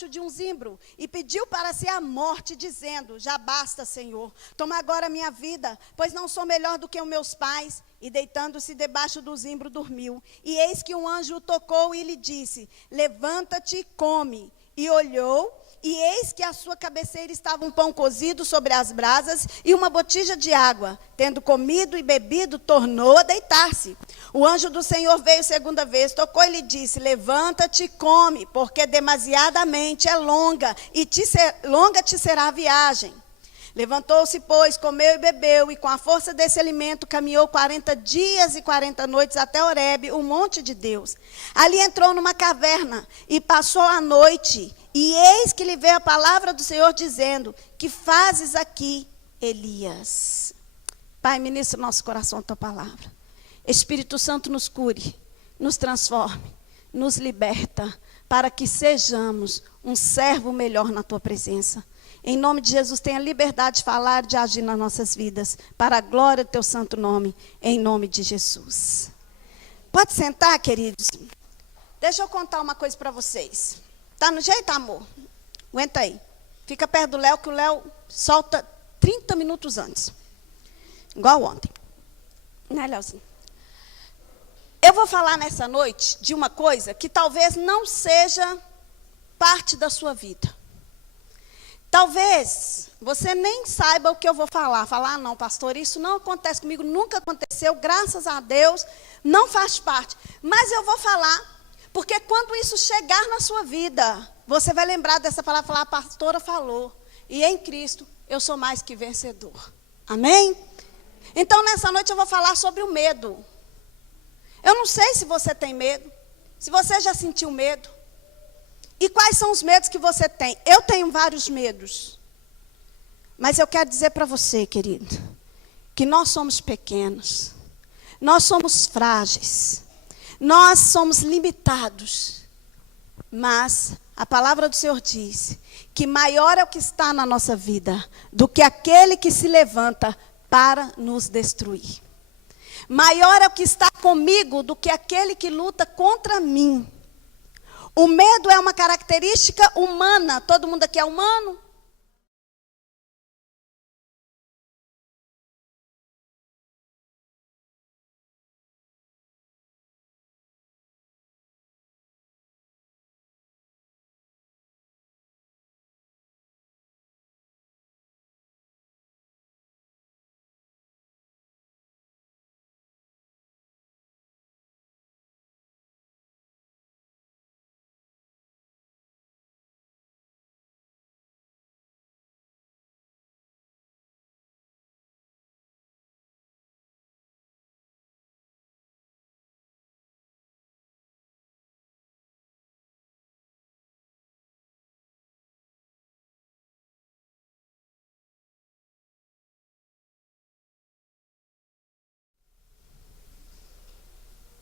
debaixo de um zimbro e pediu para si a morte, dizendo: já basta, Senhor, toma agora a minha vida, pois não sou melhor do que os meus pais. E deitando-se debaixo do zimbro, dormiu. E eis que um anjo o tocou e lhe disse: levanta-te e come. E olhou, e eis que à sua cabeceira estava um pão cozido sobre as brasas e uma botija de água. Tendo comido e bebido, tornou a deitar-se. O anjo do Senhor veio segunda vez, tocou e lhe disse: levanta-te e come, porque demasiadamente é longa, e longa te será a viagem. Levantou-se, pois, comeu e bebeu, e com a força desse alimento caminhou 40 dias e 40 noites até Horebe, o monte de Deus. Ali entrou numa caverna e passou a noite. E eis que lhe veio a palavra do Senhor dizendo: que fazes aqui, Elias? Pai, ministra o nosso coração a tua palavra. Espírito Santo, nos cure, nos transforme, nos liberta, para que sejamos um servo melhor na tua presença. Em nome de Jesus, tenha liberdade de falar, de agir nas nossas vidas, para a glória do teu santo nome, em nome de Jesus. Pode sentar, queridos? Deixa eu contar uma coisa para vocês. Tá no jeito, amor? Aguenta aí. Fica perto do Léo, que o Léo solta 30 minutos antes. Igual ontem. Né, Léozinho? Eu vou falar nessa noite de uma coisa que talvez não seja parte da sua vida. Talvez você nem saiba o que eu vou falar. Falar, não, pastor, isso não acontece comigo, nunca aconteceu, graças a Deus, não faz parte. Mas eu vou falar, porque quando isso chegar na sua vida, você vai lembrar dessa palavra, falar: a pastora falou, e em Cristo eu sou mais que vencedor. Amém? Então, nessa noite eu vou falar sobre o medo. Eu não sei se você tem medo, se você já sentiu medo. E quais são os medos que você tem? Eu tenho vários medos. Mas eu quero dizer para você, querido, que nós somos pequenos. Nós somos frágeis. Nós somos limitados. Mas a palavra do Senhor diz que maior é o que está na nossa vida do que aquele que se levanta para nos destruir. Maior é o que está comigo do que aquele que luta contra mim. O medo é uma característica humana. Todo mundo aqui é humano?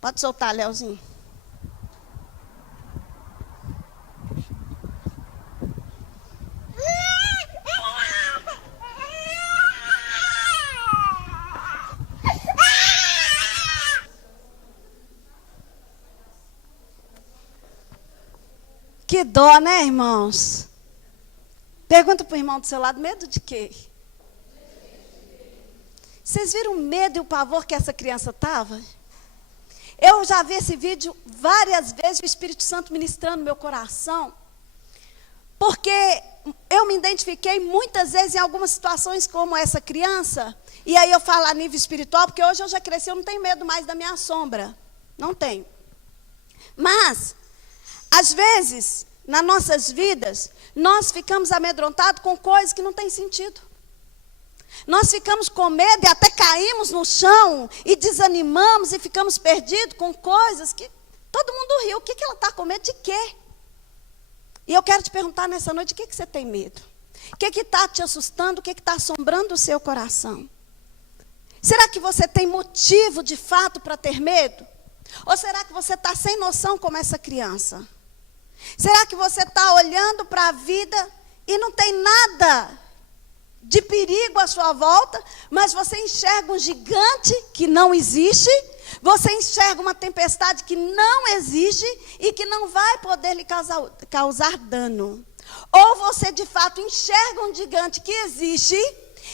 Pode soltar, Léozinho. Que dó, né, irmãos? Pergunta para o irmão do seu lado: medo de quê? Vocês viram o medo e o pavor que essa criança estava? Eu já vi esse vídeo várias vezes, o Espírito Santo ministrando no meu coração, porque eu me identifiquei muitas vezes em algumas situações como essa criança, e aí eu falo a nível espiritual, porque hoje eu já cresci, eu não tenho medo mais da minha sombra, não tenho. Mas, às vezes, nas nossas vidas, nós ficamos amedrontados com coisas que não têm sentido. Nós ficamos com medo e até caímos no chão e desanimamos e ficamos perdidos com coisas que todo mundo riu. O que ela está com medo de quê? E eu quero te perguntar nessa noite: o que você tem medo? O que está te assustando? O que está assombrando o seu coração? Será que você tem motivo de fato para ter medo? Ou será que você está sem noção como essa criança? Será que você está olhando para a vida e não tem nada de perigo à sua volta, mas você enxerga um gigante que não existe? Você enxerga uma tempestade que não existe e que não vai poder lhe causar dano. Ou você de fato enxerga um gigante que existe,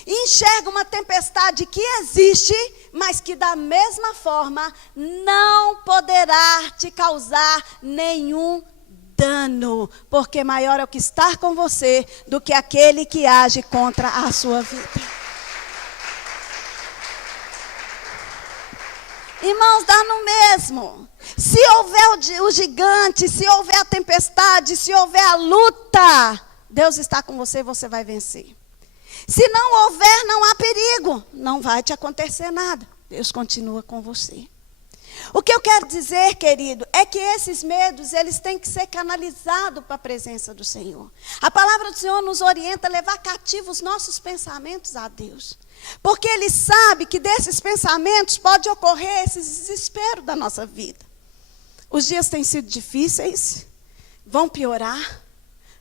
e enxerga uma tempestade que existe, mas que da mesma forma não poderá te causar nenhum dano, porque maior é o que está com você do que aquele que age contra a sua vida. Irmãos, dá no mesmo. Se houver o gigante, se houver a tempestade, se houver a luta, Deus está com você e você vai vencer. Se não houver, não há perigo. Não vai te acontecer nada. Deus continua com você. O que eu quero dizer, querido, é que esses medos, eles têm que ser canalizados para a presença do Senhor. A palavra do Senhor nos orienta a levar cativos nossos pensamentos a Deus. Porque Ele sabe que desses pensamentos pode ocorrer esse desespero da nossa vida. Os dias têm sido difíceis, vão piorar,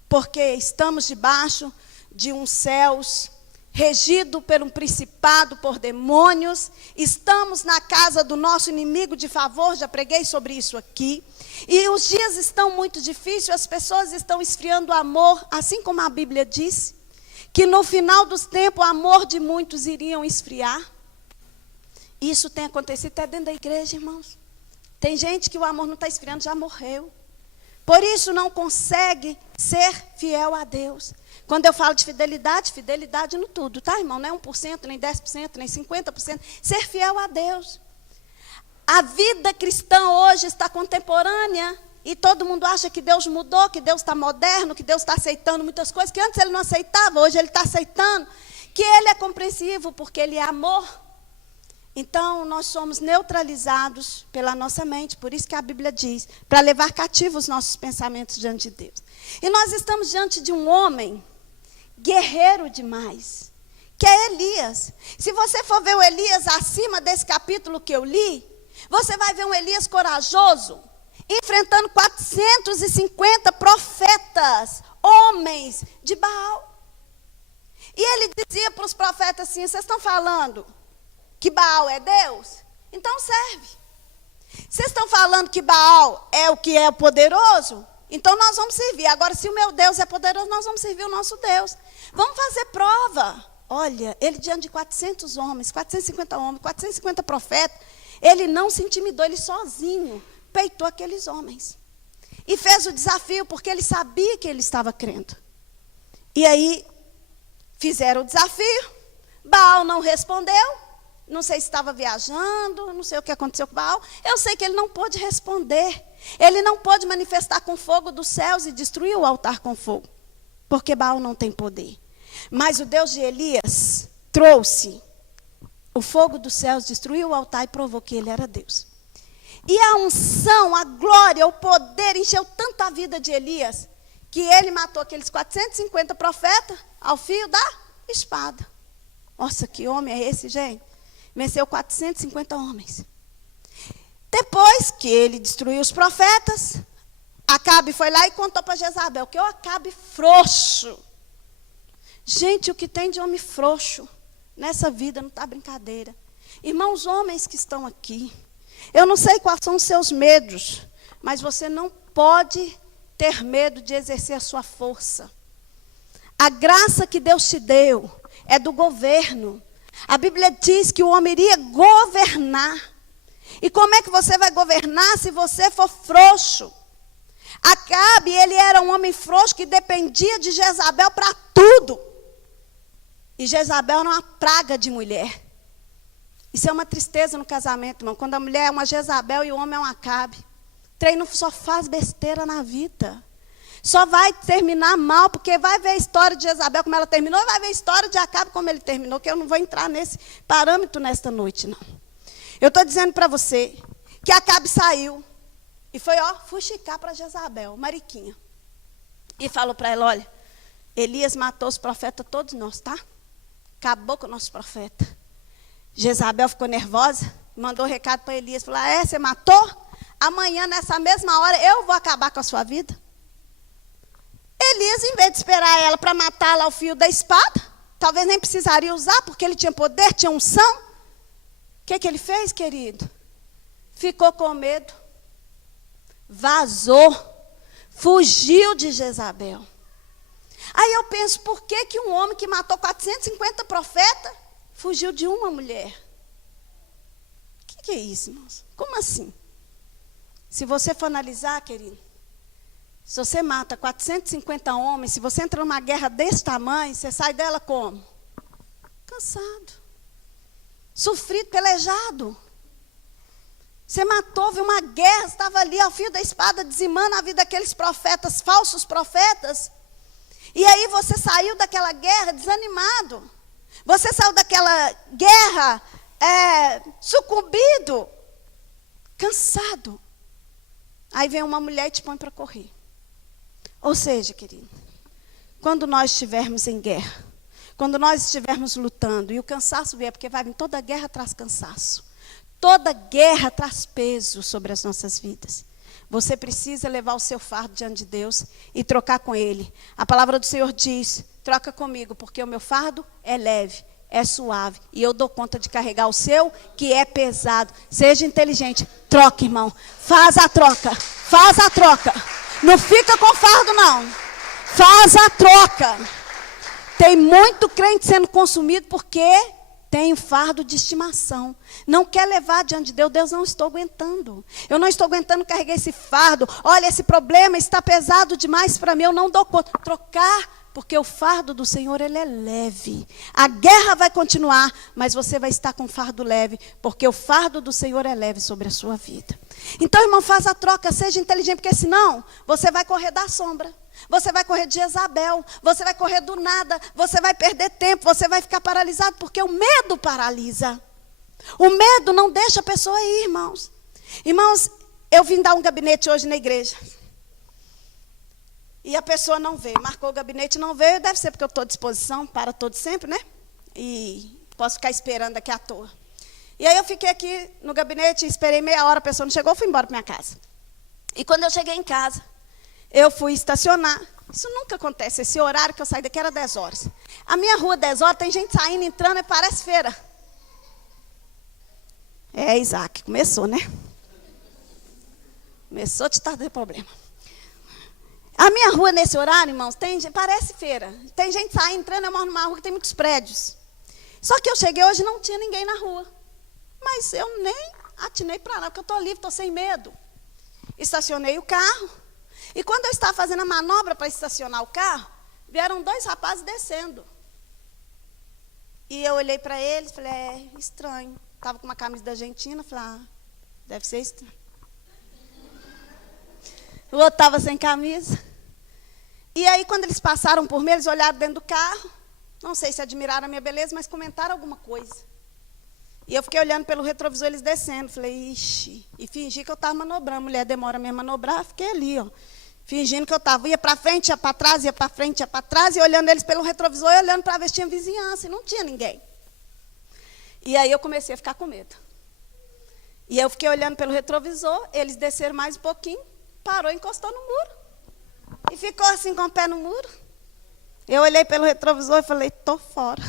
porque estamos debaixo de uns céus regido por um principado, por demônios. Estamos na casa do nosso inimigo de favor, já preguei sobre isso aqui. E os dias estão muito difíceis, as pessoas estão esfriando o amor, assim como a Bíblia diz, que no final dos tempos o amor de muitos iriam esfriar. Isso tem acontecido até dentro da igreja, irmãos. Tem gente que o amor não está esfriando, já morreu. Por isso não consegue ser fiel a Deus. Quando eu falo de fidelidade, fidelidade no tudo, tá, irmão? Não é 1%, nem 10%, nem 50%. Ser fiel a Deus. A vida cristã hoje está contemporânea e todo mundo acha que Deus mudou, que Deus está moderno, que Deus está aceitando muitas coisas que antes Ele não aceitava, hoje Ele está aceitando. Que Ele é compreensivo porque Ele é amor. Então, nós somos neutralizados pela nossa mente, por isso que a Bíblia diz, para levar cativos os nossos pensamentos diante de Deus. E nós estamos diante de um homem guerreiro demais, que é Elias. Se você for ver o Elias acima desse capítulo que eu li, você vai ver um Elias corajoso, enfrentando 450 profetas, homens de Baal. E ele dizia para os profetas assim: vocês estão falando que Baal é Deus? Então serve. Vocês estão falando que Baal é o que é poderoso? Então nós vamos servir. Agora, se o meu Deus é poderoso, nós vamos servir o nosso Deus. Vamos fazer prova. Olha, ele diante de 400 homens, 450 homens, 450 profetas, ele não se intimidou, ele sozinho peitou aqueles homens. E fez o desafio, porque ele sabia que ele estava crendo. E aí, fizeram o desafio, Baal não respondeu. Não sei se estava viajando, não sei o que aconteceu com Baal. Eu sei que ele não pôde responder. Ele não pôde manifestar com fogo dos céus e destruir o altar com fogo. Porque Baal não tem poder. Mas o Deus de Elias trouxe o fogo dos céus, destruiu o altar e provou que ele era Deus. E a unção, a glória, o poder encheu tanto a vida de Elias, que ele matou aqueles 450 profetas ao fio da espada. Nossa, que homem é esse, gente? Venceu 450 homens. Depois que ele destruiu os profetas, Acabe foi lá e contou para Jezabel que o Acabe frouxo. Gente, o que tem de homem frouxo nessa vida não está brincadeira. Irmãos, homens que estão aqui, eu não sei quais são os seus medos, mas você não pode ter medo de exercer a sua força. A graça que Deus te deu é do governo. A Bíblia diz que o homem iria governar. E como é que você vai governar se você for frouxo? Acabe, ele era um homem frouxo que dependia de Jezabel para tudo. E Jezabel era uma praga de mulher. Isso é uma tristeza no casamento, irmão. Quando a mulher é uma Jezabel e o homem é um Acabe. Treino só faz besteira na vida. Só vai terminar mal, porque vai ver a história de Jezabel como ela terminou, e vai ver a história de Acabe como ele terminou, que eu não vou entrar nesse parâmetro nesta noite, não. Eu estou dizendo para você que Acabe saiu e foi, fuxicar para Jezabel, Mariquinha. E falou para ela: olha, Elias matou os profetas todos nós, tá? Acabou com o nosso profeta. Jezabel ficou nervosa, mandou recado para Elias, falou: você matou? Amanhã, nessa mesma hora, eu vou acabar com a sua vida. Elias, em vez de esperar ela para matá-la ao fio da espada, talvez nem precisaria usar, porque ele tinha poder, tinha unção. O que ele fez, querido? ficou com medo, vazou, fugiu de Jezabel. Aí eu penso, por que um homem que matou 450 profetas fugiu de uma mulher? O que é isso, irmãos? Como assim? Se você for analisar, querido, se você mata 450 homens, se você entra numa guerra desse tamanho, você sai dela como? Cansado, sofrido, pelejado. Você matou, viu uma guerra, estava ali ao fio da espada, dizimando a vida daqueles profetas, falsos profetas. E aí você saiu daquela guerra desanimado. Você saiu daquela guerra sucumbido, cansado. Aí vem uma mulher e te põe para correr. Ou seja, querido, quando nós estivermos em guerra, quando nós estivermos lutando, e o cansaço vier, porque vai vir, toda guerra traz cansaço. Toda guerra traz peso sobre as nossas vidas. Você precisa levar o seu fardo diante de Deus e trocar com Ele. A palavra do Senhor diz, troca comigo, porque o meu fardo é leve, é suave. E eu dou conta de carregar o seu, que é pesado. Seja inteligente, troca, irmão. Faz a troca, faz a troca. Não fica com fardo, não. Faz a troca. Tem muito crente sendo consumido porque tem um fardo de estimação. Não quer levar diante de Deus. Deus, não estou aguentando. Eu não estou aguentando carregar esse fardo. Olha, esse problema está pesado demais para mim. Eu não dou conta. Trocar, porque o fardo do Senhor, ele é leve. A guerra vai continuar, mas você vai estar com fardo leve, porque o fardo do Senhor é leve sobre a sua vida. Então, irmão, faz a troca, seja inteligente, porque senão você vai correr da sombra. Você vai correr de Jezabel, você vai correr do nada, você vai perder tempo, você vai ficar paralisado, porque o medo paralisa. O medo não deixa a pessoa ir, irmãos. Irmãos, eu vim dar um gabinete hoje na igreja. E a pessoa não veio, marcou o gabinete, não veio, deve ser porque eu estou à disposição para todos sempre, né? E posso ficar esperando aqui à toa. E aí eu fiquei aqui no gabinete, esperei meia hora, a pessoa não chegou, fui embora para minha casa. E quando eu cheguei em casa, eu fui estacionar. Isso nunca acontece, esse horário que eu saí daqui era 10 horas. A minha rua, 10 horas, tem gente saindo, entrando, e parece feira. É, Isaac, começou, né? Começou a te dar problema. A minha rua, nesse horário, irmãos, parece feira. Tem gente saindo, entrando, eu moro numa rua que tem muitos prédios. Só que eu cheguei hoje e não tinha ninguém na rua. Mas eu nem atinei para lá, porque eu estou livre, estou sem medo. Estacionei o carro. E quando eu estava fazendo a manobra para estacionar o carro, vieram 2 rapazes descendo. E eu olhei para eles e falei, estranho. Estava com uma camisa da Argentina, falei, deve ser estranho. O outro estava sem camisa. E aí, quando eles passaram por mim, eles olharam dentro do carro. Não sei se admiraram a minha beleza, mas comentaram alguma coisa. E eu fiquei olhando pelo retrovisor, eles descendo. Falei, ixi. E fingi que eu estava manobrando. A mulher demora mesmo a manobrar. Fiquei ali, ó. Fingindo que eu estava. Ia para frente, ia para trás, ia para frente, ia para trás. E olhando eles pelo retrovisor, e olhando para ver se tinha vizinhança. E não tinha ninguém. E aí eu comecei a ficar com medo. E eu fiquei olhando pelo retrovisor. Eles desceram mais um pouquinho. Parou, encostou no muro. E ficou assim com o pé no muro. Eu olhei pelo retrovisor e falei, tô fora.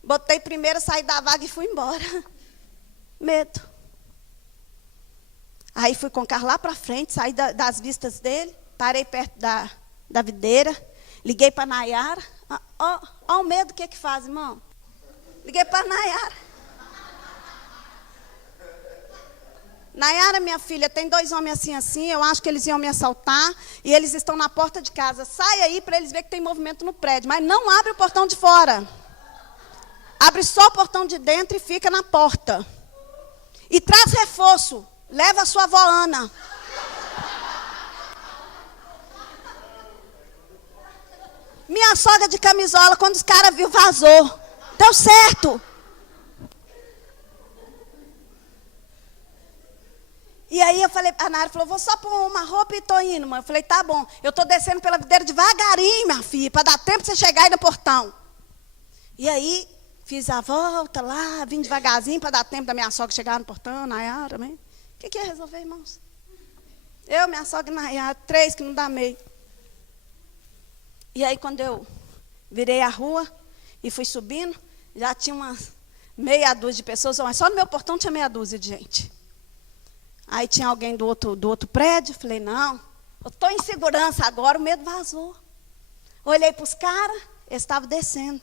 Botei primeiro, saí da vaga e fui embora. Medo. Aí fui com o carro lá para frente, saí das vistas dele, parei perto da videira, liguei para a Nayara. Ó o medo, o que faz, irmão? Liguei para a Nayara. Nayara, minha filha, tem 2 homens assim, eu acho que eles iam me assaltar, e eles estão na porta de casa. Sai aí para eles verem que tem movimento no prédio, mas não abre o portão de fora. Abre só o portão de dentro e fica na porta. E traz reforço, leva a sua avó Ana. Minha sogra de camisola, quando os caras viram, vazou. Deu certo. E aí eu falei, a Nara falou, vou só pôr uma roupa e estou indo, mãe. Eu falei, tá bom. Eu estou descendo pela videira devagarinho, minha filha, para dar tempo de você chegar aí no portão. E aí, fiz a volta lá, vim devagarzinho para dar tempo da minha sogra chegar no portão, Nayara também. O que ia resolver, irmãos? Eu, minha sogra e Nayara, 3 que não dá meio. E aí, quando eu virei a rua e fui subindo, já tinha umas meia dúzia de pessoas, mas só no meu portão tinha meia dúzia de gente. Aí tinha alguém do outro prédio. Falei, não, eu estou em segurança agora, o medo vazou. Olhei para os caras, eles estavam descendo.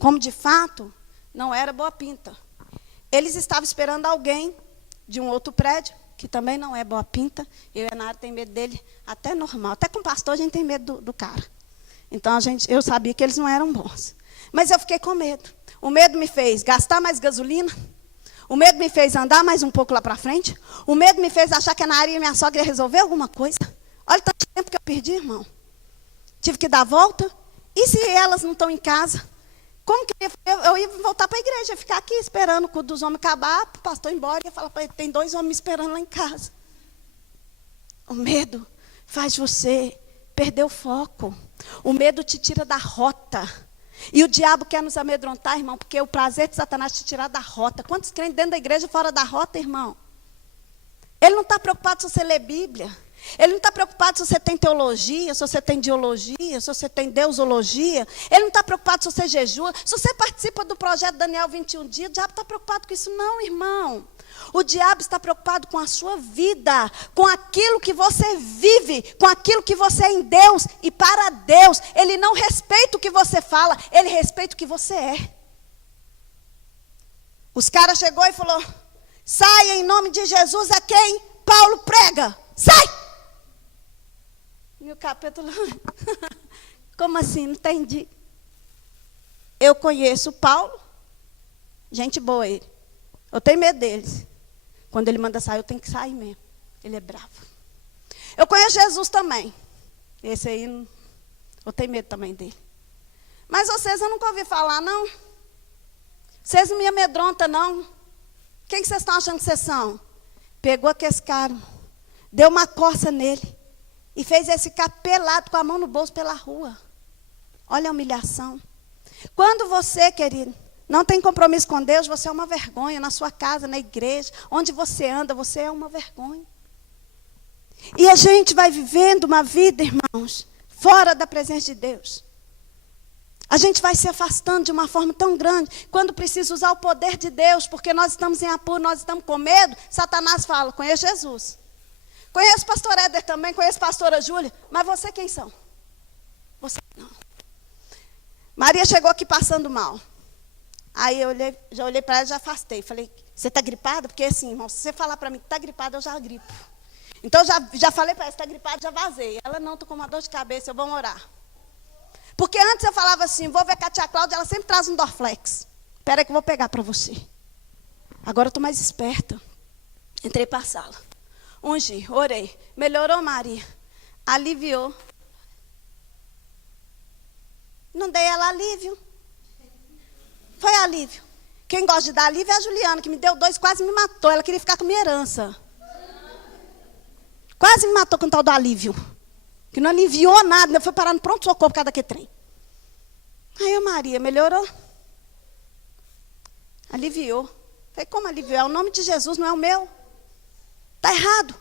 Como de fato, não era boa pinta. Eles estavam esperando alguém de um outro prédio, que também não é boa pinta. Eu e a Nara tem medo dele até normal. Até com o pastor a gente tem medo do cara. Então eu sabia que eles não eram bons. Mas eu fiquei com medo. O medo me fez gastar mais gasolina. O medo me fez andar mais um pouco lá para frente. O medo me fez achar que a Nara e minha sogra ia resolver alguma coisa. Olha o tanto tempo que eu perdi, irmão. Tive que dar a volta. E se elas não estão em casa? Como que eu ia voltar para a igreja? Ia ficar aqui esperando o culto dos homens acabar, para o pastor ir embora. E ia falar para ele, tem 2 homens me esperando lá em casa. O medo faz você perder o foco. O medo te tira da rota. E o diabo quer nos amedrontar, irmão, porque o prazer de Satanás te tirar da rota. Quantos crentes dentro da igreja fora da rota, irmão? Ele não está preocupado se você lê Bíblia. Ele não está preocupado se você tem teologia, se você tem ideologia, se você tem deusologia. Ele não está preocupado se você jejua. Se você participa do projeto Daniel 21 dias, o diabo está preocupado com isso não, irmão. O diabo está preocupado com a sua vida, com aquilo que você vive, com aquilo que você é em Deus e para Deus. Ele não respeita o que você fala, ele respeita o que você é. Os caras chegou e falou, saia em nome de Jesus a quem Paulo prega. Sai! E o capítulo, como assim? Não entendi. Eu conheço Paulo, gente boa ele. Eu tenho medo deles. Quando ele manda sair, eu tenho que sair mesmo. Ele é bravo. Eu conheço Jesus também. Esse aí, eu tenho medo também dele. Mas vocês, eu nunca ouvi falar, não. Vocês não me amedrontam, não. Quem que vocês estão achando que vocês são? Pegou aquele cara, deu uma coça nele e fez esse ficar pelado com a mão no bolso pela rua. Olha a humilhação. Quando você, querido, não tem compromisso com Deus, você é uma vergonha na sua casa, na igreja, onde você anda, você é uma vergonha. E a gente vai vivendo uma vida, irmãos, fora da presença de Deus. A gente vai se afastando de uma forma tão grande, quando precisa usar o poder de Deus, porque nós estamos em apuro, nós estamos com medo, Satanás fala, conheço Jesus. Conheço o pastor Éder também, conheço a pastora Júlia, mas você quem são? Você não. Maria chegou aqui passando mal. Aí eu já olhei para ela e já afastei. Falei, você está gripada? Porque assim, irmão, se você falar para mim que está gripada, eu já gripo. Então já falei para ela, você está gripada, já vazei. Ela, não, estou com uma dor de cabeça, eu vou orar. Porque antes eu falava assim, vou ver com a tia Cláudia, ela sempre traz um Dorflex. Espera aí que eu vou pegar para você. Agora eu estou mais esperta. Entrei para a sala. Ungi, orei. Melhorou, Maria. Aliviou. Não dei ela alívio. Foi alívio. Quem gosta de dar alívio é a Juliana, que me deu 2, quase me matou. Ela queria ficar com minha herança. Quase me matou com o tal do alívio. Que não aliviou nada, ainda foi parar no pronto-socorro por causa daquele trem. Aí a Maria, melhorou? Aliviou. Falei, como aliviou? É o nome de Jesus, não é o meu. Está errado.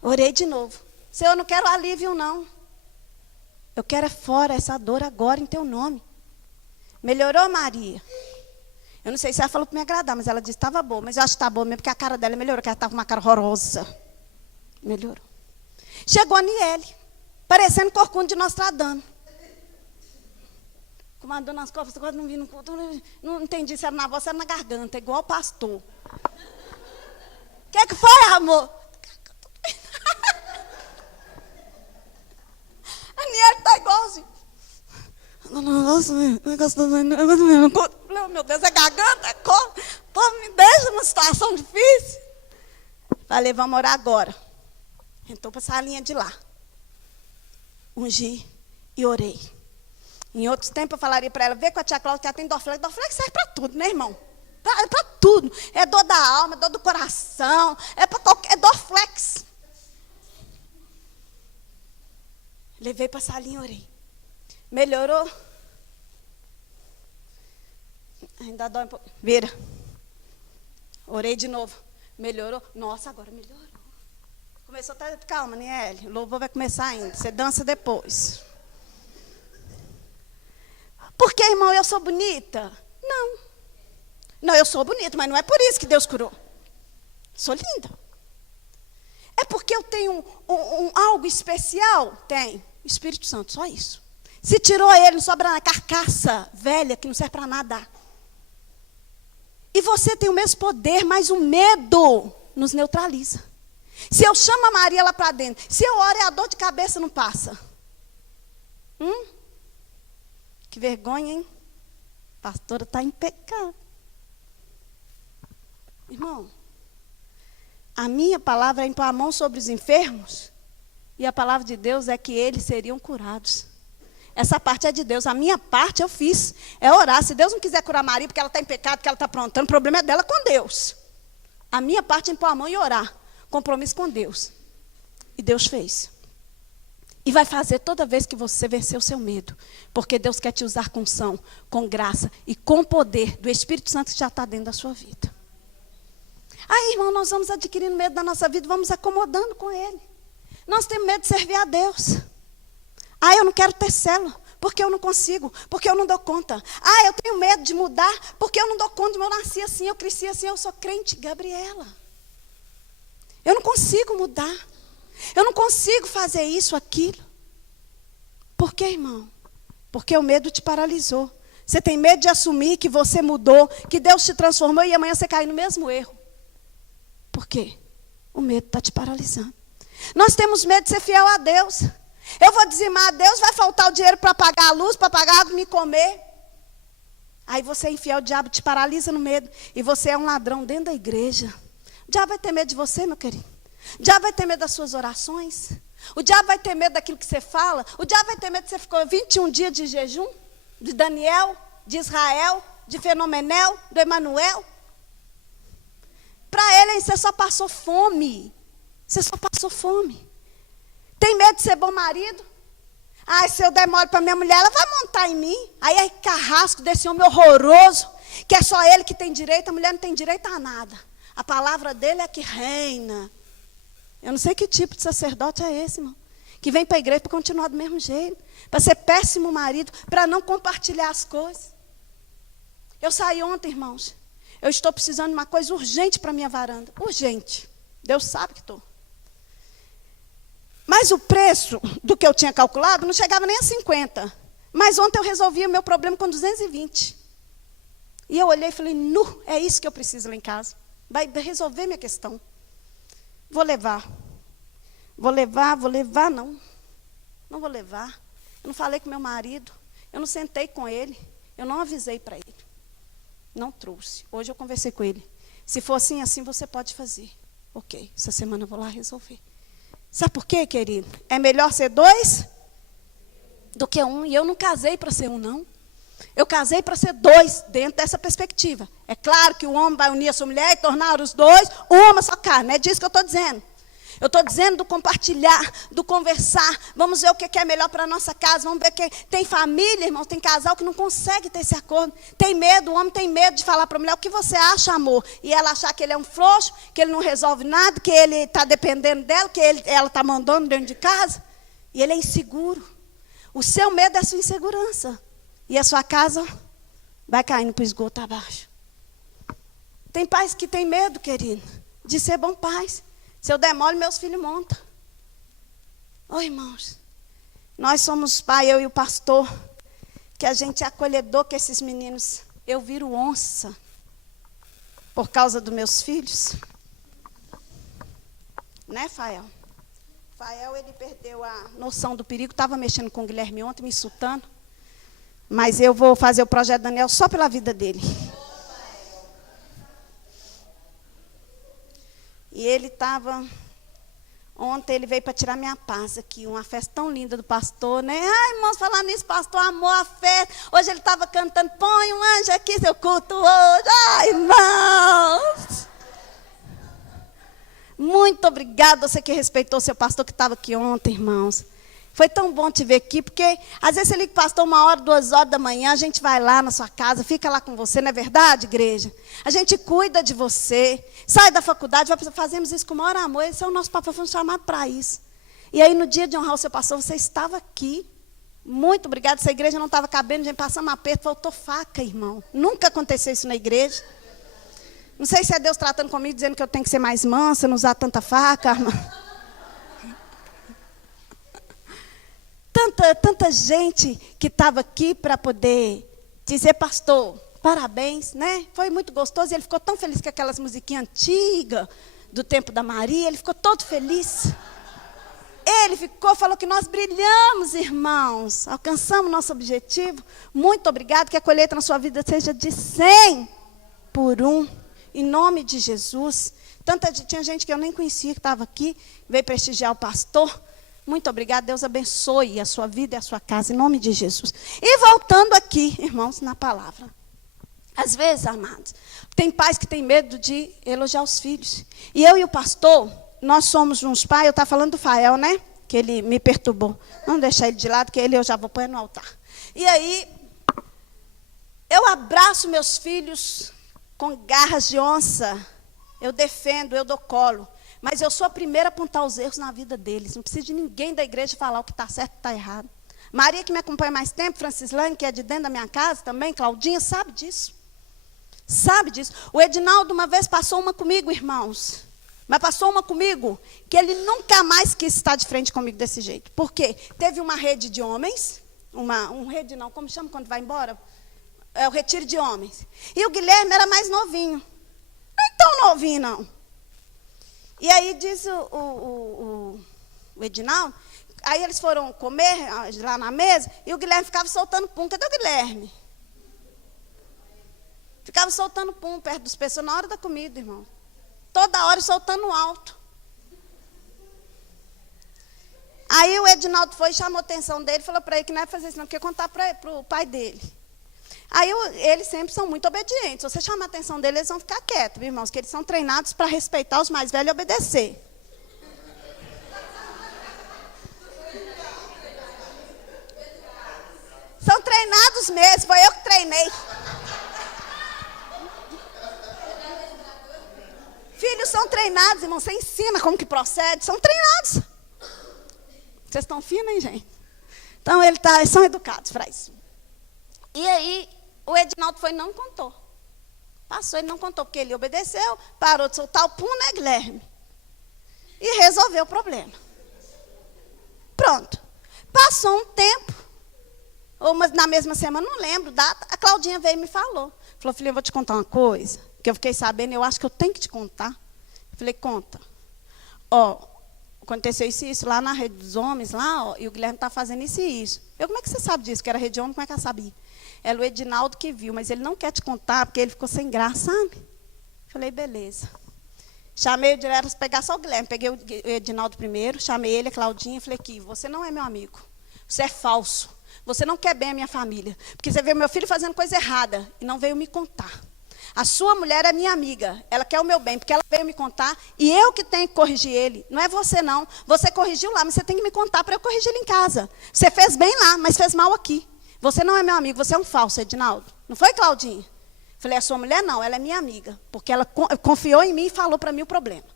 Orei de novo. Senhor, eu não quero alívio, não. Eu quero fora essa dor agora em teu nome. Melhorou, Maria? Eu não sei se ela falou para me agradar, mas ela disse que estava boa. Mas eu acho que está boa mesmo, porque a cara dela melhorou, porque ela estava com uma cara horrorosa. Melhorou. Chegou a Niele, parecendo corcunda de Nostradamus. Com uma dor nas costas, quase não vi no culto. Não entendi se era na voz, se era na garganta, igual o pastor. O que foi, amor? A Niele está igualzinho. Nossa, meu Deus, é garganta, é cor. Pô, me deixa numa situação difícil. Falei, vamos orar agora. Entrou para a salinha de lá. Ungi e orei. Em outros tempos eu falaria para ela, vê com a tia Cláudia que ela tem Dorflex. Dorflex serve para tudo, né, irmão? É para tudo. É dor da alma, é dor do coração, é para qualquer... É Dorflex. Levei para a salinha e orei. Melhorou? Ainda dói um pouco. Vira. Orei de novo. Melhorou? Nossa, agora melhorou. Começou a estar... Calma, Niele. O louvor vai começar ainda. Você dança depois. Por que, irmão, eu sou bonita? Não. Não, eu sou bonita, mas não é por isso que Deus curou. Sou linda. É porque eu tenho algo especial? Tem. Espírito Santo, só isso. Se tirou ele, não sobra nada. Carcaça velha que não serve para nada. E você tem o mesmo poder, mas o medo nos neutraliza. Se eu chamo a Maria lá para dentro, se eu oro e a dor de cabeça não passa. Que vergonha, hein? A pastora está em pecado. Irmão, a minha palavra é impor a mão sobre os enfermos, e a palavra de Deus é que eles seriam curados. Essa parte é de Deus, a minha parte eu fiz, é orar. Se Deus não quiser curar Maria porque ela está em pecado, porque ela está aprontando, o problema é dela com Deus. A minha parte é impor a mão e orar, compromisso com Deus. E Deus fez. E vai fazer toda vez que você vencer o seu medo, porque Deus quer te usar com unção, com graça e com poder do Espírito Santo que já está dentro da sua vida. Aí, irmão, nós vamos adquirindo medo da nossa vida, vamos acomodando com ele. Nós temos medo de servir a Deus. Eu não quero ter célula, porque eu não consigo, porque eu não dou conta. Eu tenho medo de mudar, porque eu não dou conta. Eu nasci assim, eu cresci assim, eu sou crente, Gabriela. Eu não consigo mudar. Eu não consigo fazer isso, aquilo. Por quê, irmão? Porque o medo te paralisou. Você tem medo de assumir que você mudou, que Deus te transformou e amanhã você cai no mesmo erro. Por quê? O medo está te paralisando. Nós temos medo de ser fiel a Deus. Eu vou dizimar a Deus, vai faltar o dinheiro para pagar a luz, para pagar a água e me comer. Aí você é infiel, o diabo te paralisa no medo. E você é um ladrão dentro da igreja. O diabo vai ter medo de você, meu querido. O diabo vai ter medo das suas orações. O diabo vai ter medo daquilo que você fala. O diabo vai ter medo que você ficou 21 dias de jejum. De Daniel, de Israel, de Fenomenel, do Emanuel. Para ele, você só passou fome. Você só passou fome. Tem medo de ser bom marido? Se eu der mole para minha mulher, ela vai montar em mim. Aí é carrasco desse homem horroroso, que é só ele que tem direito, a mulher não tem direito a nada. A palavra dele é que reina. Eu não sei que tipo de sacerdote é esse, irmão. Que vem para a igreja para continuar do mesmo jeito. Para ser péssimo marido, para não compartilhar as coisas. Eu saí ontem, irmãos. Eu estou precisando de uma coisa urgente para a minha varanda. Urgente. Deus sabe que estou. Mas o preço do que eu tinha calculado não chegava nem a 50. Mas ontem eu resolvi o meu problema com 220. E eu olhei e falei, é isso que eu preciso lá em casa. Vai resolver minha questão. Vou levar. Vou levar, não. Não vou levar. Eu não falei com meu marido. Eu não sentei com ele. Eu não avisei para ele. Não trouxe. Hoje eu conversei com ele. Se for assim, você pode fazer. Ok, essa semana eu vou lá resolver. Sabe por quê, querido? É melhor ser 2 do que 1. E eu não casei para ser 1, não. Eu casei para ser 2 dentro dessa perspectiva. É claro que o homem vai unir a sua mulher e tornar os 2 uma só carne. Não é disso que eu estou dizendo. Eu estou dizendo do compartilhar, do conversar. Vamos ver o que é melhor para a nossa casa. Vamos ver que tem família, irmãos, tem casal que não consegue ter esse acordo. Tem medo, o homem tem medo de falar para a mulher o que você acha, amor. E ela achar que ele é um frouxo, que ele não resolve nada, que ele está dependendo dela, que ela está mandando dentro de casa. E ele é inseguro. O seu medo é a sua insegurança. E a sua casa vai caindo para o esgoto abaixo. Tem pais que têm medo, querido, de ser bom pais. Se eu der mole, meus filhos montam. Irmãos, nós somos pai, eu e o pastor, que a gente é acolhedor com esses meninos. Eu viro onça por causa dos meus filhos. Né, Fael? Fael, ele perdeu a noção do perigo. Estava mexendo com o Guilherme ontem, me insultando. Mas eu vou fazer o projeto Daniel só pela vida dele. E ele estava... Ontem ele veio para tirar minha paz aqui. Uma festa tão linda do pastor, né? Irmãos, falar nisso, pastor, amor a festa. Hoje ele estava cantando, põe um anjo aqui, seu culto hoje. Irmãos. Muito obrigada, você que respeitou seu pastor que estava aqui ontem, irmãos. Foi tão bom te ver aqui, porque às vezes você liga o pastor 1h, 2h da manhã, a gente vai lá na sua casa, fica lá com você, não é verdade, igreja? A gente cuida de você, sai da faculdade, fazemos isso com o maior amor, esse é o nosso papai, fomos chamados para isso. E aí no dia de honrar o seu pastor, você estava aqui. Muito obrigada, essa igreja não estava cabendo, a gente passando um aperto, faltou faca, irmão. Nunca aconteceu isso na igreja. Não sei se é Deus tratando comigo, dizendo que eu tenho que ser mais mansa, não usar tanta faca. Tanta gente que estava aqui para poder dizer, pastor, parabéns, né? Foi muito gostoso. E ele ficou tão feliz com aquelas musiquinhas antigas do tempo da Maria. Ele ficou todo feliz. Ele falou que nós brilhamos, irmãos. Alcançamos nosso objetivo. Muito obrigado. Que a colheita na sua vida seja de 100 por 1. Em nome de Jesus. Tinha gente que eu nem conhecia que estava aqui. Veio prestigiar o pastor. Muito obrigada. Deus abençoe a sua vida e a sua casa. Em nome de Jesus. E voltando aqui, irmãos, na palavra. Às vezes, amados, tem pais que têm medo de elogiar os filhos. E eu e o pastor... Nós somos uns pais, eu estava falando do Fael, né? Que ele me perturbou. Vamos deixar ele de lado, que ele eu já vou pôr no altar. E aí, eu abraço meus filhos com garras de onça. Eu defendo, eu dou colo. Mas eu sou a primeira a apontar os erros na vida deles. Não preciso de ninguém da igreja falar o que está certo e está errado. Maria, que me acompanha mais tempo, Francislane, que é de dentro da minha casa também, Claudinha, sabe disso. Sabe disso. O Edinaldo uma vez passou uma comigo, irmãos. Mas passou uma comigo, que ele nunca mais quis estar de frente comigo desse jeito. Por quê? Teve uma rede de homens, como chama quando vai embora? É o retiro de homens. E o Guilherme era mais novinho. Não é tão novinho, não. E aí diz o Edinaldo, aí eles foram comer lá na mesa, e o Guilherme ficava soltando pum. Cadê o Guilherme? Ficava soltando pum perto das pessoas na hora da comida, irmão. Toda hora soltando alto. Aí o Edinaldo foi e chamou a atenção dele, falou para ele que não ia fazer isso, não, porque ia contar para o pai dele. Aí eles sempre são muito obedientes. Se você chamar a atenção deles, eles vão ficar quietos, viu, irmãos? Porque eles são treinados para respeitar os mais velhos e obedecer. São treinados mesmo, foi eu que treinei. Filhos são treinados, irmão. Você ensina como que procede. São treinados. Vocês estão finos, hein, gente? Então, eles são educados para isso. E aí, o Edinaldo foi e não contou. Passou, ele não contou, porque ele obedeceu, parou de soltar o pum, né, Guilherme? E resolveu o problema. Pronto. Passou um tempo, ou na mesma semana, não lembro, data, a Claudinha veio e me falou. Falou, filha, eu vou te contar uma coisa. Que eu fiquei sabendo, eu acho que eu tenho que te contar. Eu falei, conta. Aconteceu isso lá na rede dos homens, lá, e o Guilherme está fazendo isso e isso. Como é que você sabe disso? Que era rede de homem, como é que ela sabia? Era o Edinaldo que viu, mas ele não quer te contar, porque ele ficou sem graça, sabe? Eu falei, beleza. Chamei o direto para pegar só o Guilherme. Peguei o Edinaldo primeiro, chamei ele, a Claudinha, e falei, aqui, você não é meu amigo. Você é falso. Você não quer bem a minha família. Porque você vê meu filho fazendo coisa errada e não veio me contar. A sua mulher é minha amiga, ela quer o meu bem, porque ela veio me contar, e eu que tenho que corrigir ele. Não é você, não. Você corrigiu lá, mas você tem que me contar para eu corrigir ele em casa. Você fez bem lá, mas fez mal aqui. Você não é meu amigo, você é um falso, Edinaldo. Não foi, Claudinha? Falei, a sua mulher não, ela é minha amiga, porque ela confiou em mim e falou para mim o problema.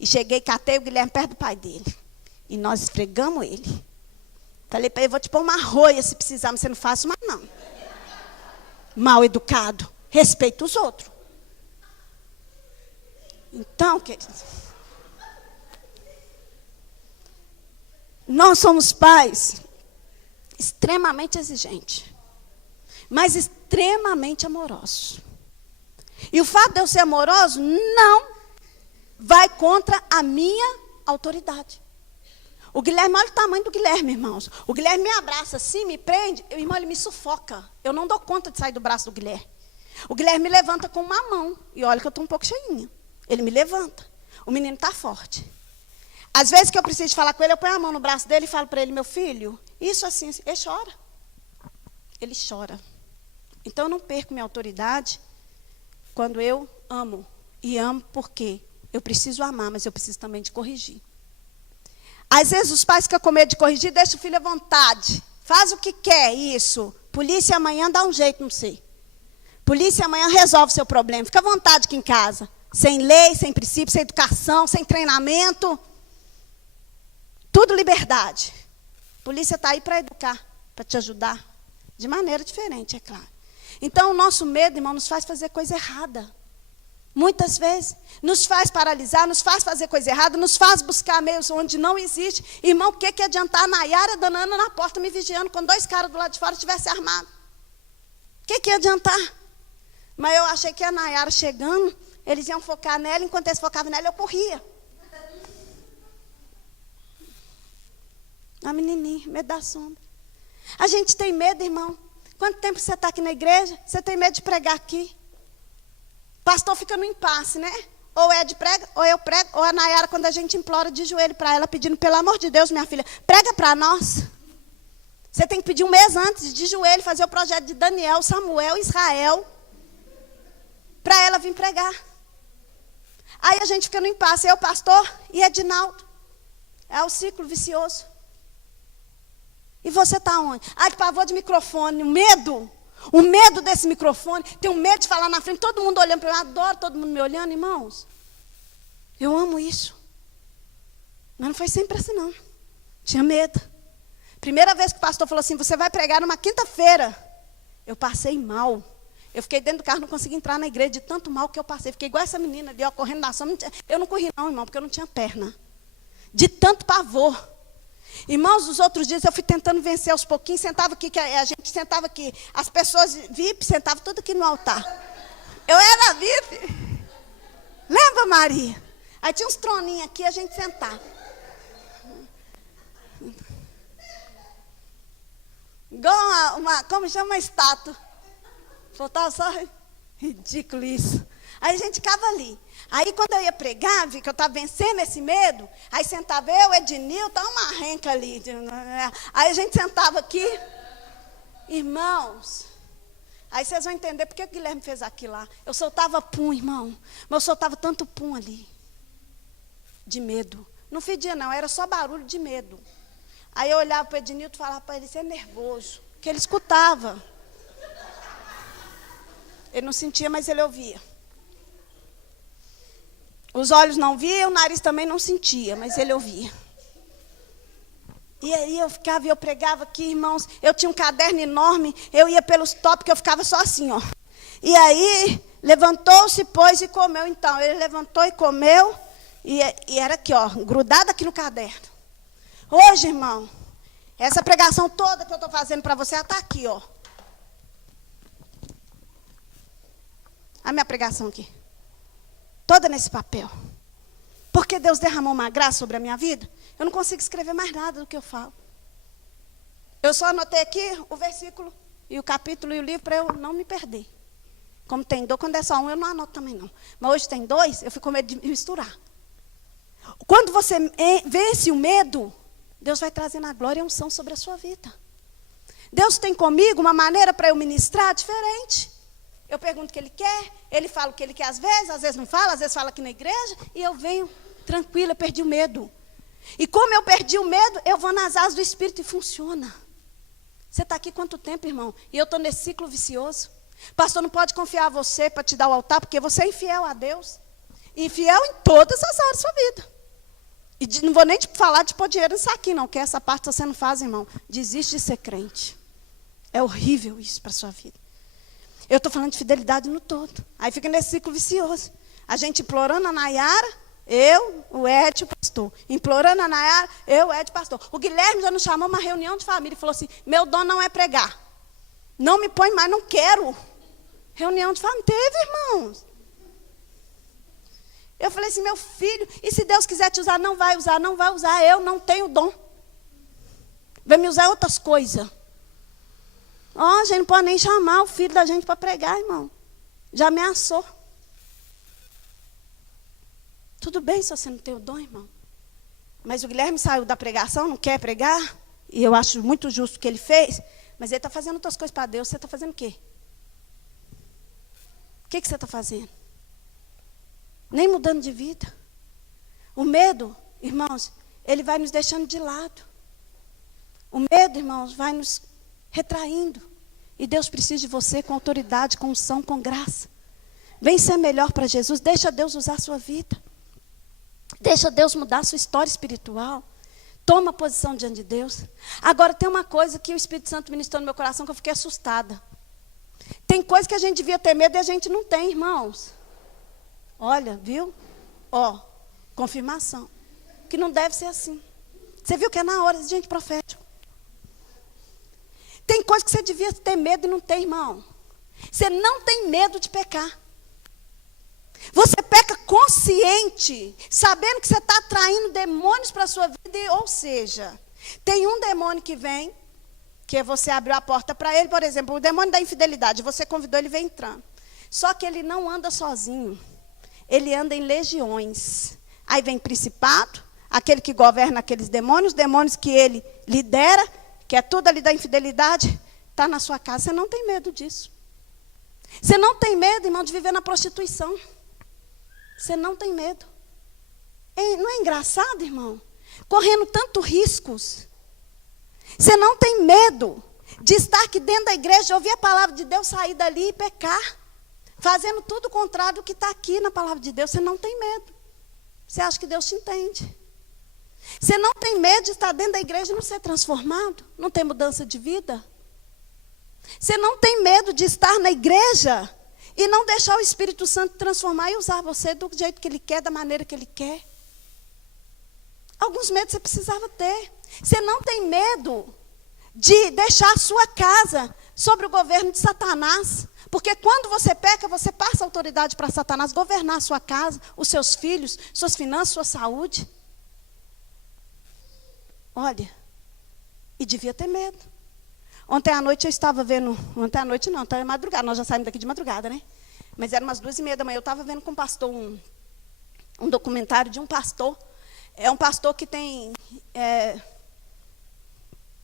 E cheguei, catei o Guilherme perto do pai dele. E nós esfregamos ele. Falei para ele, vou te pôr uma roia se precisar, mas você não faz mais não. Mal educado. Respeita os outros. Então, queridos, nós somos pais extremamente exigentes, mas extremamente amorosos. E o fato de eu ser amoroso não vai contra a minha autoridade. O Guilherme, olha o tamanho do Guilherme, irmãos. O Guilherme me abraça assim, me prende, irmão, ele me sufoca. Eu não dou conta de sair do braço do Guilherme. O Guilherme me levanta com uma mão. E olha que eu estou um pouco cheinha. Ele me levanta. O menino está forte. Às vezes que eu preciso falar com ele, eu ponho a mão no braço dele e falo para ele, meu filho, isso assim, ele chora. Ele chora. Então eu não perco minha autoridade quando eu amo. E amo porque eu preciso amar, mas eu preciso também de corrigir. Às vezes os pais ficam com medo de corrigir, deixa o filho à vontade. Faz o que quer, isso. Polícia amanhã dá um jeito, não sei. Polícia amanhã resolve o seu problema. Fica à vontade aqui em casa. Sem lei, sem princípio, sem educação, sem treinamento. Tudo liberdade. Polícia está aí para educar, para te ajudar. De maneira diferente, é claro. Então, o nosso medo, irmão, nos faz fazer coisa errada. Muitas vezes. Nos faz paralisar, nos faz fazer coisa errada, nos faz buscar meios onde não existe. Irmão, o que adiantar a Nayara danando na porta me vigiando quando 2 caras do lado de fora estivessem armados? O que ia adiantar? Mas eu achei que a Nayara chegando, eles iam focar nela, enquanto eles focavam nela, eu corria. A menininha, medo da sombra. A gente tem medo, irmão. Quanto tempo você está aqui na igreja? Você tem medo de pregar aqui? Pastor fica no impasse, né? Ou Ed prega, ou eu prego, ou a Nayara, quando a gente implora de joelho para ela, pedindo, pelo amor de Deus, minha filha, prega para nós. Você tem que pedir 1 mês antes, de joelho, fazer o projeto de Daniel, Samuel, Israel, para ela vir pregar. Aí a gente fica no impasse, eu, pastor, e Edinaldo. É o ciclo vicioso. E você está onde? Ai, que pavor de microfone, o medo desse microfone, tenho medo de falar na frente, todo mundo olhando para mim, eu adoro todo mundo me olhando, irmãos. Eu amo isso. Mas não foi sempre assim, não. Tinha medo. Primeira vez que o pastor falou assim, você vai pregar numa quinta-feira. Eu passei mal. Eu fiquei dentro do carro, não consegui entrar na igreja de tanto mal que eu passei. Fiquei igual essa menina ali, ó, correndo na sombra. Eu não corri não, irmão, porque eu não tinha perna. De tanto pavor. Irmãos, os outros dias eu fui tentando vencer aos pouquinhos, sentava aqui, que a gente sentava aqui. As pessoas VIP sentavam tudo aqui no altar. Eu era VIP. Lembra, Maria? Aí tinha uns troninhos aqui, a gente sentava. Igual como chama, uma estátua. Faltava só, ridículo isso. Aí a gente ficava ali. Aí quando eu ia pregar, vi que eu estava vencendo esse medo, aí sentava eu, Ednil, estava uma renca ali. Aí a gente sentava aqui. Irmãos, aí vocês vão entender por que o Guilherme fez aquilo lá. Eu soltava pum, irmão. Mas eu soltava tanto pum ali. De medo. Não fedia não, era só barulho de medo. Aí eu olhava para o Ednilton e falava para ele, você é nervoso. Porque ele escutava. Ele não sentia, mas ele ouvia. Os olhos não viam, o nariz também não sentia, mas ele ouvia. E aí eu ficava e eu pregava aqui, irmãos. Eu tinha um caderno enorme, eu ia pelos tópicos, eu ficava só assim, ó. E aí, levantou-se, pôs e comeu. Então, ele levantou e comeu, e era aqui, ó, grudado aqui no caderno. Hoje, irmão, essa pregação toda que eu estou fazendo para você, ela está aqui, ó. A minha pregação aqui. Toda nesse papel. Porque Deus derramou uma graça sobre a minha vida, eu não consigo escrever mais nada do que eu falo. Eu só anotei aqui o versículo e o capítulo e o livro para eu não me perder. Como tem 2, quando é só um, eu não anoto também não. Mas hoje tem 2, eu fico com medo de misturar. Quando você vence o medo, Deus vai trazendo a glória e a unção sobre a sua vida. Deus tem comigo uma maneira para eu ministrar diferente. Eu pergunto o que Ele quer, Ele fala o que Ele quer às vezes não fala, às vezes fala aqui na igreja, e eu venho tranquila, eu perdi o medo. E como eu perdi o medo, eu vou nas asas do Espírito e funciona. Você está aqui quanto tempo, irmão? E eu estou nesse ciclo vicioso. Pastor, não pode confiar a você para te dar o altar, porque você é infiel a Deus. Infiel em todas as áreas da sua vida. E não vou nem te falar de pôr dinheiro nisso aqui, não, que essa parte você não faz, irmão. Desiste de ser crente. É horrível isso para a sua vida. Eu estou falando de fidelidade no todo. Aí fica nesse ciclo vicioso. A gente implorando a Nayara, eu, o Ed, o pastor. Implorando a Nayara, eu, o Ed, o pastor. O Guilherme já nos chamou uma reunião de família e falou assim, meu dom não é pregar. Não me põe mais, não quero. Reunião de família. Teve, irmãos. Eu falei assim, meu filho, e se Deus quiser te usar, não vai usar, não vai usar. Eu não tenho dom. Vai me usar outras coisas. Ó, a gente não pode nem chamar o filho da gente para pregar, irmão. Já ameaçou. Tudo bem se você não tem o dom, irmão. Mas o Guilherme saiu da pregação, não quer pregar. E eu acho muito justo o que ele fez. Mas ele está fazendo outras coisas para Deus. Você está fazendo o quê? O que você está fazendo? Nem mudando de vida. O medo, irmãos, ele vai nos deixando de lado. O medo, irmãos, vai nos retraindo. E Deus precisa de você com autoridade, com unção, com graça. Vem ser melhor para Jesus. Deixa Deus usar a sua vida. Deixa Deus mudar a sua história espiritual. Toma posição diante de Deus. Agora tem uma coisa que o Espírito Santo ministrou no meu coração que eu fiquei assustada. Tem coisa que a gente devia ter medo e a gente não tem, irmãos. Olha, viu? Ó, confirmação. Que não deve ser assim. Você viu que é na hora, gente, profético. Tem coisa que você devia ter medo e não tem, irmão. Você não tem medo de pecar. Você peca consciente, sabendo que você está atraindo demônios para a sua vida. Ou seja, tem um demônio que vem, que você abriu a porta para ele, por exemplo, o demônio da infidelidade. Você convidou, ele vem entrando. Só que ele não anda sozinho. Ele anda em legiões. Aí vem principado, aquele que governa aqueles demônios, os demônios que ele lidera, que é tudo ali da infidelidade, está na sua casa. Você não tem medo disso. Você não tem medo, irmão, de viver na prostituição. Você não tem medo. Não é engraçado, irmão? Correndo tantos riscos. Você não tem medo de estar aqui dentro da igreja, ouvir a palavra de Deus, sair dali e pecar. Fazendo tudo o contrário do que está aqui na palavra de Deus. Você não tem medo. Você acha que Deus te entende. Você não tem medo de estar dentro da igreja e não ser transformado. Não ter mudança de vida. Você não tem medo de estar na igreja e não deixar o Espírito Santo transformar e usar você do jeito que Ele quer, da maneira que Ele quer. Alguns medos você precisava ter. Você não tem medo de deixar a sua casa sobre o governo de Satanás. Porque quando você peca, você passa a autoridade para Satanás governar a sua casa, os seus filhos, suas finanças, sua saúde. Olha, e devia ter medo. Ontem à noite eu estava vendo, ontem à noite não, então é madrugada, nós já saímos daqui de madrugada, né? Mas eram umas 2:30 da manhã, eu estava vendo com um pastor, um documentário de um pastor. É um pastor que tem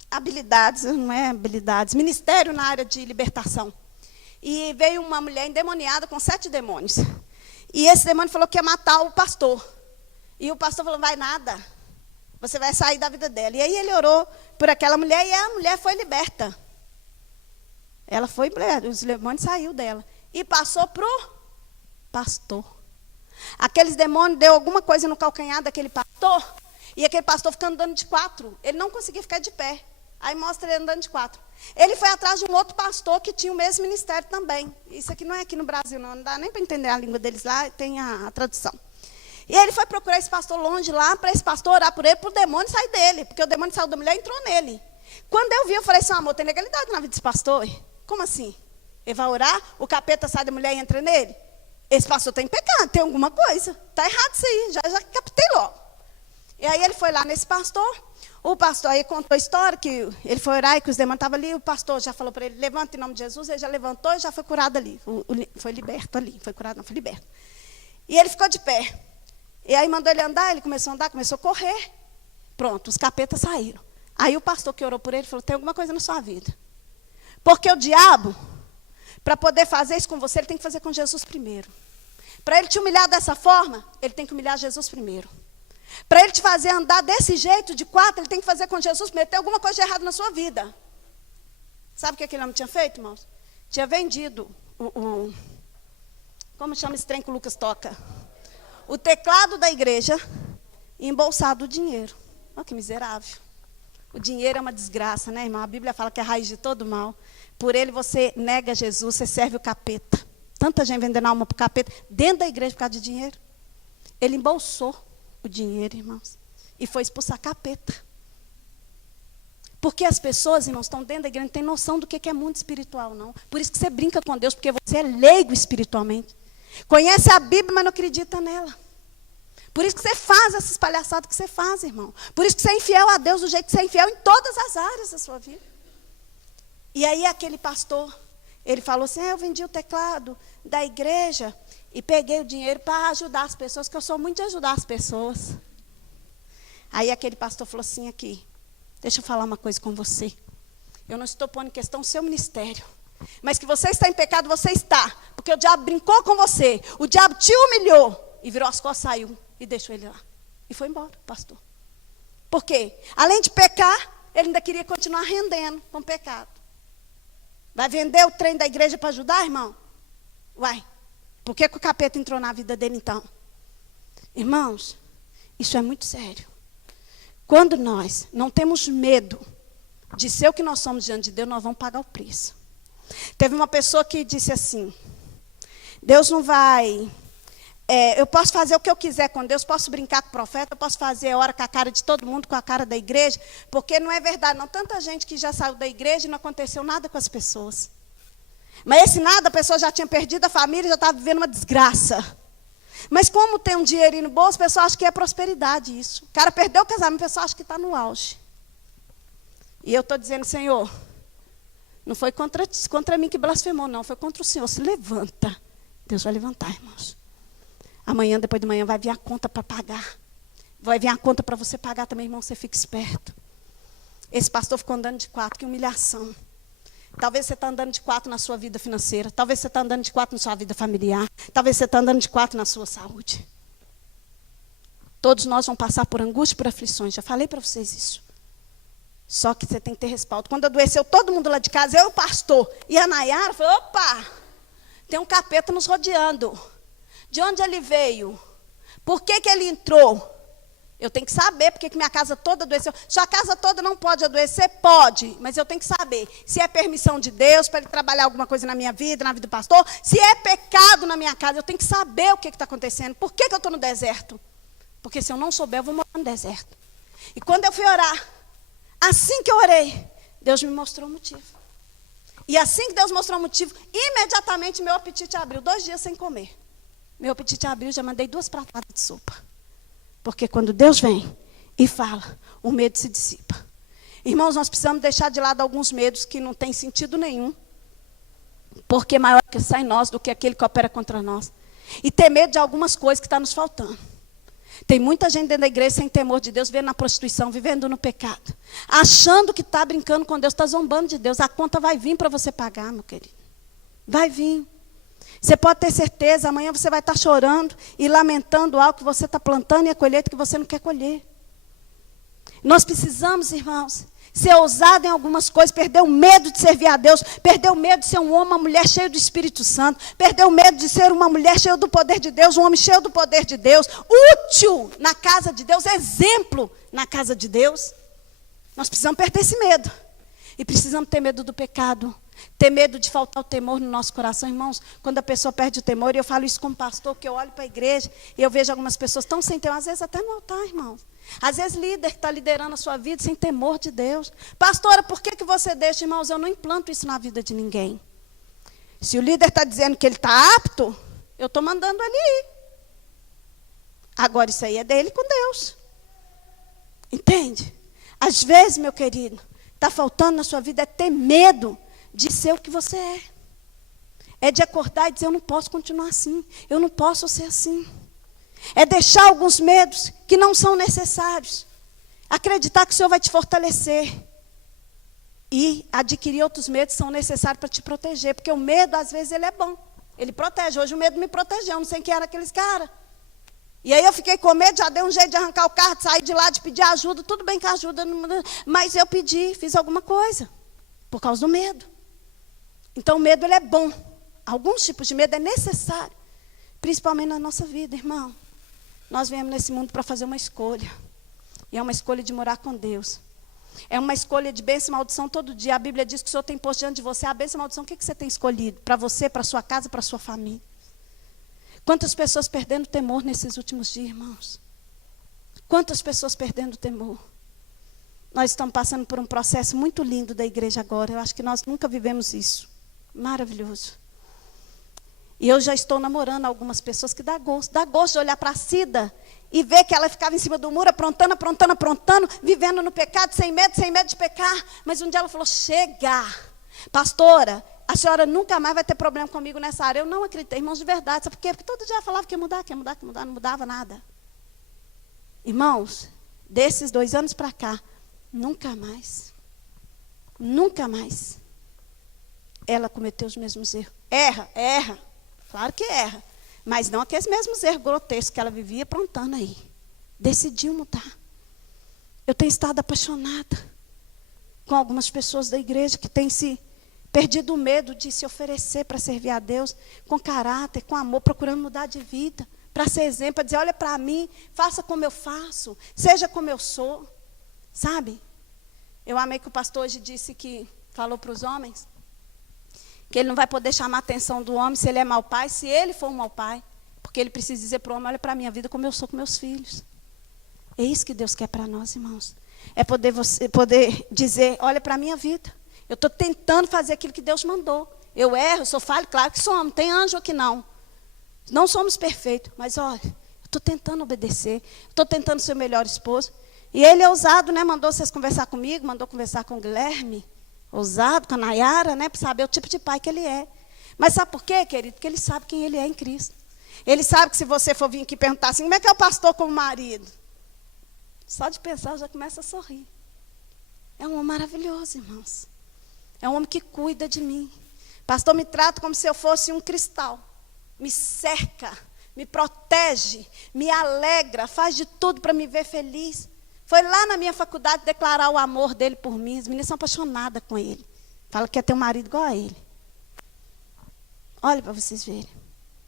habilidades, não é habilidades, ministério na área de libertação. E veio uma mulher endemoniada com 7 demônios. E esse demônio falou que ia matar o pastor. E o pastor falou, vai nada, você vai sair da vida dela. E aí ele orou por aquela mulher e a mulher foi liberta. Ela foi liberta, os demônios saíram dela. E passou para o pastor. Aqueles demônios deu alguma coisa no calcanhar daquele pastor. E aquele pastor ficando andando de 4. Ele não conseguia ficar de pé. Aí mostra ele andando de 4. Ele foi atrás de um outro pastor que tinha o mesmo ministério também. Isso aqui não é aqui no Brasil, não dá nem para entender a língua deles lá, tem a tradução. E ele foi procurar esse pastor longe lá, para esse pastor orar por ele, para o demônio sair dele. Porque o demônio saiu da mulher e entrou nele. Quando eu vi, eu falei assim, amor, tem legalidade na vida desse pastor? Como assim? Ele vai orar, o capeta sai da mulher e entra nele? Esse pastor tem pecado, tem alguma coisa. Está errado isso aí, já captei logo. E aí ele foi lá nesse pastor, o pastor aí contou a história, que ele foi orar e que os demônios estavam ali, o pastor já falou para ele, levanta em nome de Jesus, ele já levantou e já foi curado ali, foi liberto ali, foi curado não, foi liberto. E ele ficou de pé, e aí mandou ele andar, ele começou a andar, começou a correr, pronto, os capetas saíram. Aí o pastor que orou por ele falou, tem alguma coisa na sua vida, porque o diabo, para poder fazer isso com você, ele tem que fazer com Jesus primeiro. Para ele te humilhar dessa forma, ele tem que humilhar Jesus primeiro. Para ele te fazer andar desse jeito, de 4, ele tem que fazer com Jesus primeiro. Tem alguma coisa de errado na sua vida. Sabe o que aquele homem tinha feito, irmãos? Tinha vendido como chama esse trem que o Lucas toca? O teclado da igreja e embolsado o dinheiro. Olha que miserável. O dinheiro é uma desgraça, né, irmão? A Bíblia fala que é a raiz de todo mal. Por ele você nega Jesus, você serve o capeta. Tanta gente vendendo alma para o capeta, dentro da igreja por causa de dinheiro. Ele embolsou o dinheiro, irmãos, e foi expulsar capeta. Porque as pessoas, irmãos, estão dentro da igreja, não têm noção do que é mundo espiritual, não. Por isso que você brinca com Deus, porque você é leigo espiritualmente. Conhece a Bíblia, mas não acredita nela. Por isso que você faz essas palhaçadas que você faz, irmão. Por isso que você é infiel a Deus do jeito que você é infiel em todas as áreas da sua vida. E aí aquele pastor, ele falou assim, eu vendi o teclado da igreja e peguei o dinheiro para ajudar as pessoas, que eu sou muito de ajudar as pessoas. Aí aquele pastor falou assim aqui, deixa eu falar uma coisa com você. Eu não estou pondo em questão o seu ministério. Mas que você está em pecado, você está. Porque o diabo brincou com você. O diabo te humilhou. E virou as costas, saiu e deixou ele lá. E foi embora, pastor. Por quê? Além de pecar, ele ainda queria continuar rendendo com o pecado. Vai vender o trem da igreja para ajudar, irmão? Uai. Por que o capeta entrou na vida dele então? Irmãos, isso é muito sério. Quando nós não temos medo de ser o que nós somos diante de Deus, nós vamos pagar o preço. Teve uma pessoa que disse assim, Deus não vai eu posso fazer o que eu quiser com Deus, posso brincar com o profeta, eu posso fazer hora com a cara de todo mundo, com a cara da igreja, porque não é verdade, não. Tanta gente que já saiu da igreja e não aconteceu nada com as pessoas. Mas esse nada, a pessoa já tinha perdido a família, já estava vivendo uma desgraça. Mas como tem um dinheirinho no bolso, a pessoa acha que é prosperidade isso. O cara perdeu o casamento, a pessoa acha que está no auge. E eu estou dizendo, Senhor, não foi contra mim que blasfemou, não, foi contra o Senhor. Se levanta. Deus vai levantar, irmãos. Amanhã, depois de manhã, vai vir a conta para pagar. Vai vir a conta para você pagar também, irmão, você fica esperto. Esse pastor ficou andando de 4, que humilhação. Talvez você está andando de 4 na sua vida financeira. Talvez você está andando de 4 na sua vida familiar. Talvez você está andando de 4 na sua saúde. Todos nós vamos passar por angústia e por aflições. Já falei para vocês isso. Só que você tem que ter respaldo. Quando adoeceu todo mundo lá de casa, eu, o pastor e a Nayara, falei, opa, tem um capeta nos rodeando. De onde ele veio? Por que ele entrou? Eu tenho que saber porque que minha casa toda adoeceu. Sua casa toda não pode adoecer? Pode, mas eu tenho que saber se é permissão de Deus para ele trabalhar alguma coisa na minha vida, na vida do pastor. Se é pecado na minha casa, eu tenho que saber o que está acontecendo. Por que eu estou no deserto? Porque se eu não souber, eu vou morar no deserto. E quando eu fui orar, assim que eu orei, Deus me mostrou o motivo. E assim que Deus mostrou o motivo, imediatamente meu apetite abriu. 2 dias sem comer. Meu apetite abriu, já mandei 2 pratadas de sopa. Porque quando Deus vem e fala, o medo se dissipa. Irmãos, nós precisamos deixar de lado alguns medos que não têm sentido nenhum. Porque maior que sai em nós do que aquele que opera contra nós. E ter medo de algumas coisas que estão nos faltando. Tem muita gente dentro da igreja sem temor de Deus, vivendo na prostituição, vivendo no pecado. Achando que está brincando com Deus, está zombando de Deus. A conta vai vir para você pagar, meu querido. Vai vir. Você pode ter certeza, amanhã você vai estar chorando e lamentando algo que você está plantando e a colheita que você não quer colher. Nós precisamos, irmãos, ser ousado em algumas coisas, perder o medo de servir a Deus, perder o medo de ser um homem, uma mulher cheia do Espírito Santo, perder o medo de ser uma mulher cheia do poder de Deus, um homem cheio do poder de Deus, útil na casa de Deus, exemplo na casa de Deus. Nós precisamos perder esse medo. E precisamos ter medo do pecado. Ter medo de faltar o temor no nosso coração, irmãos. Quando a pessoa perde o temor, e eu falo isso como pastor, que eu olho para a igreja e eu vejo algumas pessoas tão sem temor, às vezes até no altar, irmãos. Às vezes líder que está liderando a sua vida sem temor de Deus. Pastora, por que você deixa, irmãos? Eu não implanto isso na vida de ninguém. Se o líder está dizendo que ele está apto, eu estou mandando ele ir. Agora isso aí é dele com Deus. Entende? Às vezes, meu querido, está faltando na sua vida é ter medo de ser o que você é. É de acordar e dizer, eu não posso continuar assim. Eu não posso ser assim. É deixar alguns medos que não são necessários. Acreditar que o Senhor vai te fortalecer. E adquirir outros medos que são necessários para te proteger. Porque o medo, às vezes, ele é bom. Ele protege. Hoje o medo me protegeu. Eu não sei quem era aqueles caras. E aí eu fiquei com medo, já dei um jeito de arrancar o carro, de sair de lá, de pedir ajuda. Tudo bem que a ajuda, mas eu pedi, fiz alguma coisa. Por causa do medo. Então o medo ele é bom. Alguns tipos de medo é necessário. Principalmente na nossa vida, irmão. Nós viemos nesse mundo para fazer uma escolha. E é uma escolha de morar com Deus. É uma escolha de bênção e maldição todo dia. A Bíblia diz que o Senhor tem posto diante de você a bênção e maldição. O que você tem escolhido? Para você, para sua casa, para sua família. Quantas pessoas perdendo o temor nesses últimos dias, irmãos? Quantas pessoas perdendo o temor? Nós estamos passando por um processo muito lindo da igreja agora. Eu acho que nós nunca vivemos isso. Maravilhoso. E eu já estou namorando algumas pessoas que dá gosto. Dá gosto de olhar para a Cida e ver que ela ficava em cima do muro, aprontando, vivendo no pecado, sem medo de pecar. Mas um dia ela falou, chega, pastora, a senhora nunca mais vai ter problema comigo nessa área. Eu não acreditei, irmãos, de verdade. Sabe por quê? Porque todo dia ela falava que ia mudar, não mudava nada. Irmãos, desses 2 anos para cá, nunca mais ela cometeu os mesmos erros. Erra, claro que erra, mas não aqueles mesmos erros grotescos que ela vivia aprontando aí. Decidiu mudar. Eu tenho estado apaixonada com algumas pessoas da igreja que têm se perdido o medo de se oferecer para servir a Deus, com caráter, com amor, procurando mudar de vida, para ser exemplo, para dizer, olha para mim, faça como eu faço, seja como eu sou. Sabe? Eu amei que o pastor hoje disse que, falou para os homens, que ele não vai poder chamar a atenção do homem se ele é mau pai, se ele for um mau pai. Porque ele precisa dizer para o homem, olha para a minha vida como eu sou com meus filhos. É isso que Deus quer para nós, irmãos. É poder dizer, olha para a minha vida. Eu estou tentando fazer aquilo que Deus mandou. Eu erro, eu sou falho, claro que somos. Tem anjo aqui não. Não somos perfeitos, mas olha, eu estou tentando obedecer. Estou tentando ser o melhor esposo. E ele é ousado, né? Mandou vocês conversar comigo, mandou conversar com o Guilherme. Ousado, com a Nayara, né? Para saber o tipo de pai que ele é. Mas sabe por quê, querido? Porque ele sabe quem ele é em Cristo. Ele sabe que se você for vir aqui perguntar assim, como é que é o pastor como marido? Só de pensar, eu já começo a sorrir. É um homem maravilhoso, irmãos. É um homem que cuida de mim. Pastor me trata como se eu fosse um cristal. Me cerca, me protege, me alegra, faz de tudo para me ver feliz. Foi lá na minha faculdade declarar o amor dele por mim. As meninas são apaixonadas com ele. Fala que quer ter um marido igual a ele. Olha para vocês verem.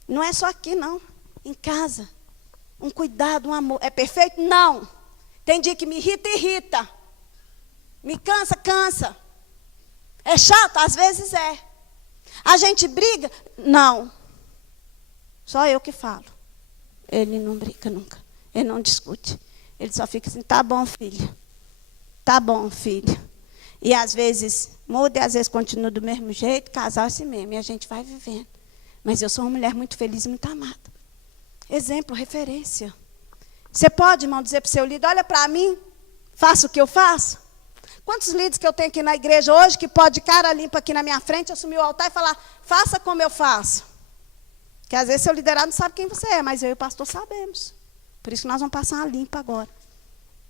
Não é só aqui, não. Em casa. Um cuidado, um amor. É perfeito? Não. Tem dia que me irrita, irrita. Me cansa, cansa. É chato? Às vezes é. A gente briga? Não. Só eu que falo. Ele não briga nunca. Ele não discute. Ele só fica assim, tá bom, filho. Tá bom, filho. E às vezes muda e às vezes continua do mesmo jeito. Casal é assim mesmo. E a gente vai vivendo. Mas eu sou uma mulher muito feliz e muito amada. Exemplo, referência. Você pode, irmão, dizer para o seu líder, olha para mim, faça o que eu faço? Quantos líderes que eu tenho aqui na igreja hoje que pode, cara limpa aqui na minha frente, assumir o altar e falar, faça como eu faço? Porque às vezes seu liderado não sabe quem você é, mas eu e o pastor sabemos. Por isso que nós vamos passar uma limpa agora.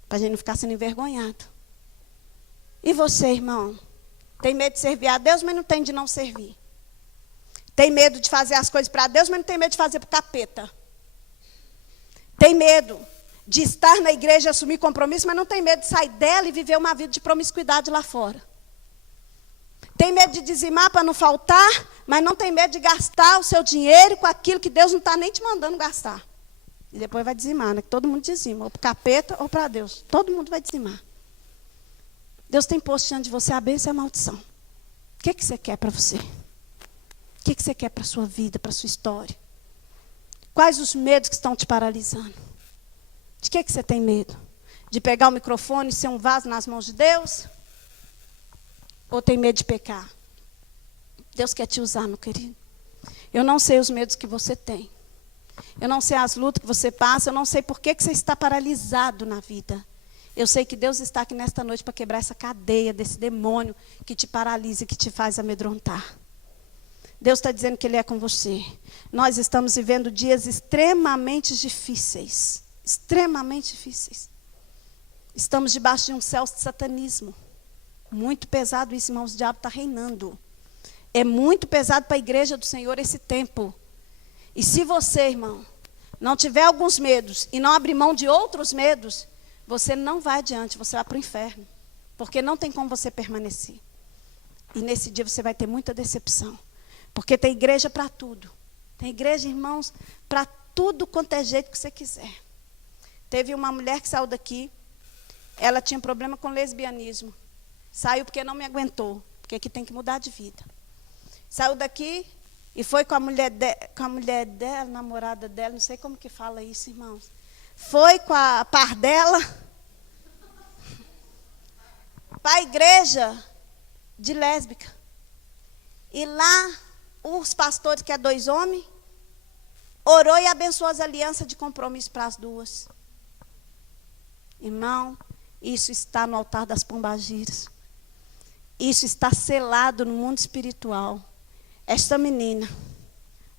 Para a gente não ficar sendo envergonhado. E você, irmão? Tem medo de servir a Deus, mas não tem de não servir. Tem medo de fazer as coisas para Deus, mas não tem medo de fazer para o capeta. Tem medo de estar na igreja e assumir compromisso, mas não tem medo de sair dela e viver uma vida de promiscuidade lá fora. Tem medo de dizimar para não faltar, mas não tem medo de gastar o seu dinheiro com aquilo que Deus não está nem te mandando gastar. E depois vai dizimar, né? Que todo mundo dizima, ou para o capeta ou para Deus. Todo mundo vai dizimar. Deus tem posto diante de você a bênção e a maldição. O que você quer para você? O que você quer para a sua vida, para a sua história? Quais os medos que estão te paralisando? De que você tem medo? De pegar o microfone e ser um vaso nas mãos de Deus? Ou tem medo de pecar? Deus quer te usar, meu querido. Eu não sei os medos que você tem. Eu não sei as lutas que você passa. Eu não sei por que você está paralisado na vida. Eu sei que Deus está aqui nesta noite para quebrar essa cadeia desse demônio que te paralisa e que te faz amedrontar. Deus está dizendo que Ele é com você. Nós estamos vivendo dias extremamente difíceis. Extremamente difíceis. Estamos debaixo de um céu de satanismo. Muito pesado isso, irmãos. O diabo está reinando. É muito pesado para a igreja do Senhor esse tempo. E se você, irmão, não tiver alguns medos e não abrir mão de outros medos, você não vai adiante, você vai para o inferno. Porque não tem como você permanecer. E nesse dia você vai ter muita decepção. Porque tem igreja para tudo. Tem igreja, irmãos, para tudo quanto é jeito que você quiser. Teve uma mulher que saiu daqui. Ela tinha problema com lesbianismo. Saiu porque não me aguentou. Porque aqui tem que mudar de vida. Saiu daqui e foi com a mulher dela, namorada dela. Não sei como que fala isso, irmãos. Foi com a par dela para a igreja de lésbica. E lá, os pastores, que é 2 homens, orou e abençoou as alianças de compromisso para as duas. Irmão, isso está no altar das pombagiras. Isso está selado no mundo espiritual. Esta menina,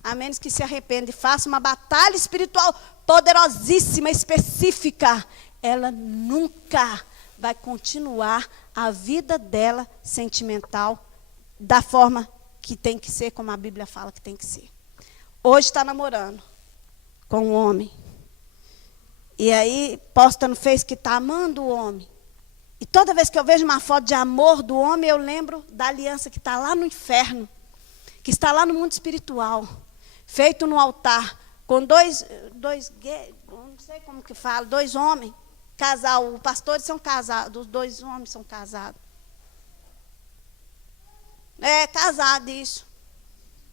a menos que se arrependa e faça uma batalha espiritual poderosíssima, específica, ela nunca vai continuar a vida dela sentimental da forma que tem que ser, como a Bíblia fala que tem que ser. Hoje está namorando com um homem. E aí posta no Face que está amando o homem. E toda vez que eu vejo uma foto de amor do homem, eu lembro da aliança que está lá no inferno, que está lá no mundo espiritual, feito no altar, com dois gays, não sei como que fala, 2 homens, casal, os pastores são casados, os 2 homens são casados. Casado, isso.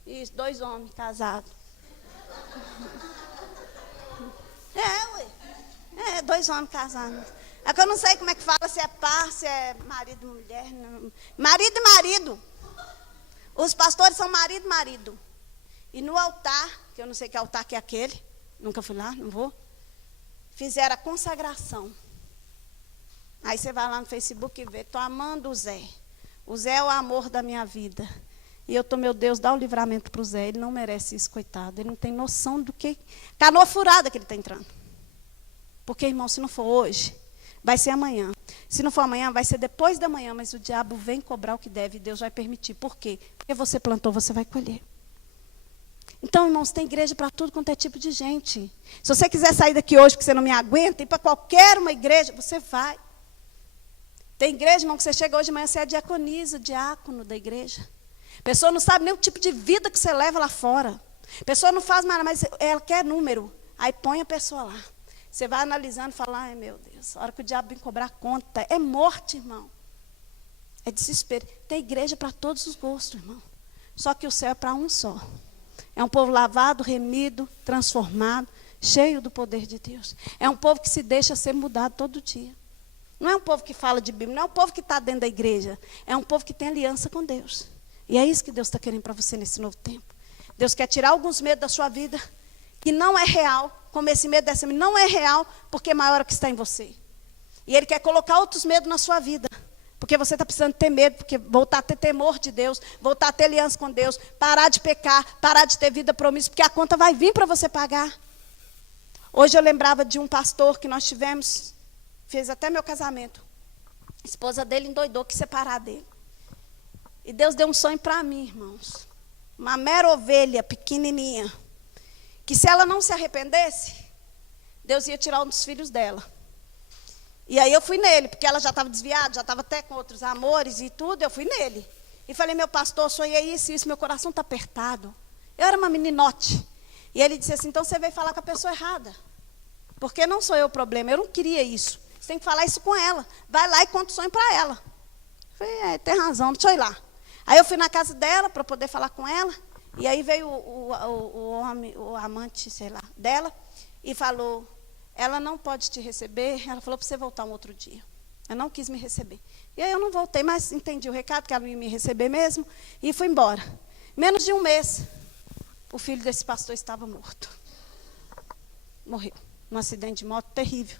Isso, 2 homens casados. Ué. 2 homens casados. É que eu não sei como é que fala, se é par, se é marido e mulher. Não. Marido e marido. Os pastores são marido e marido. E no altar, que eu não sei que altar que é aquele, nunca fui lá, não vou, fizeram a consagração. Aí você vai lá no Facebook e vê, estou amando o Zé. O Zé é o amor da minha vida. E eu estou, meu Deus, dá o livramento para o Zé. Ele não merece isso, coitado. Ele não tem noção do que... Canoa furada que ele está entrando. Porque, irmão, se não for hoje, vai ser amanhã. Se não for amanhã, vai ser depois da manhã. Mas o diabo vem cobrar o que deve e Deus vai permitir. Por quê? Porque você plantou, você vai colher. Então, irmãos, tem igreja para tudo quanto é tipo de gente. Se você quiser sair daqui hoje porque você não me aguenta, ir para qualquer uma igreja, você vai. Tem igreja, irmão, que você chega hoje de manhã, você é diaconisa, diácono da igreja. A pessoa não sabe nem o tipo de vida que você leva lá fora. A pessoa não faz mais, mas ela quer número. Aí põe a pessoa lá. Você vai analisando e fala, ai meu Deus, a hora que o diabo vem cobrar conta, é morte, irmão. É desespero. Tem igreja para todos os gostos, irmão. Só que o céu é para um só. É um povo lavado, remido, transformado, cheio do poder de Deus. É um povo que se deixa ser mudado todo dia. Não é um povo que fala de Bíblia, não é um povo que está dentro da igreja. É um povo que tem aliança com Deus. E é isso que Deus está querendo para você nesse novo tempo. Deus quer tirar alguns medos da sua vida, que não é real, como esse medo dessa não é real, porque é maior o que está em você. E Ele quer colocar outros medos na sua vida. Porque você está precisando ter medo, porque voltar a ter temor de Deus, voltar a ter aliança com Deus, parar de pecar, parar de ter vida promissa, porque a conta vai vir para você pagar. Hoje eu lembrava de um pastor que nós tivemos, fez até meu casamento. A esposa dele endoidou, quis separar dele. E Deus deu um sonho para mim, irmãos. Uma mera ovelha pequenininha, que se ela não se arrependesse, Deus ia tirar um dos filhos dela. E aí eu fui nele, porque ela já estava desviada, já estava até com outros amores e tudo, eu fui nele. E falei, meu pastor, sonhei isso, meu coração está apertado. Eu era uma meninote. E ele disse assim, então você veio falar com a pessoa errada. Porque não sou eu o problema, eu não queria isso. Você tem que falar isso com ela. Vai lá e conta o sonho para ela. Eu falei, tem razão, deixa eu ir lá. Aí eu fui na casa dela para poder falar com ela. E aí veio o homem, o amante, sei lá, dela, e falou, ela não pode te receber. Ela falou para você voltar um outro dia. Eu não quis me receber. E aí eu não voltei, mas entendi o recado, que ela não ia me receber mesmo, e fui embora. Menos de um mês, o filho desse pastor estava morto. Morreu. Num acidente de moto terrível.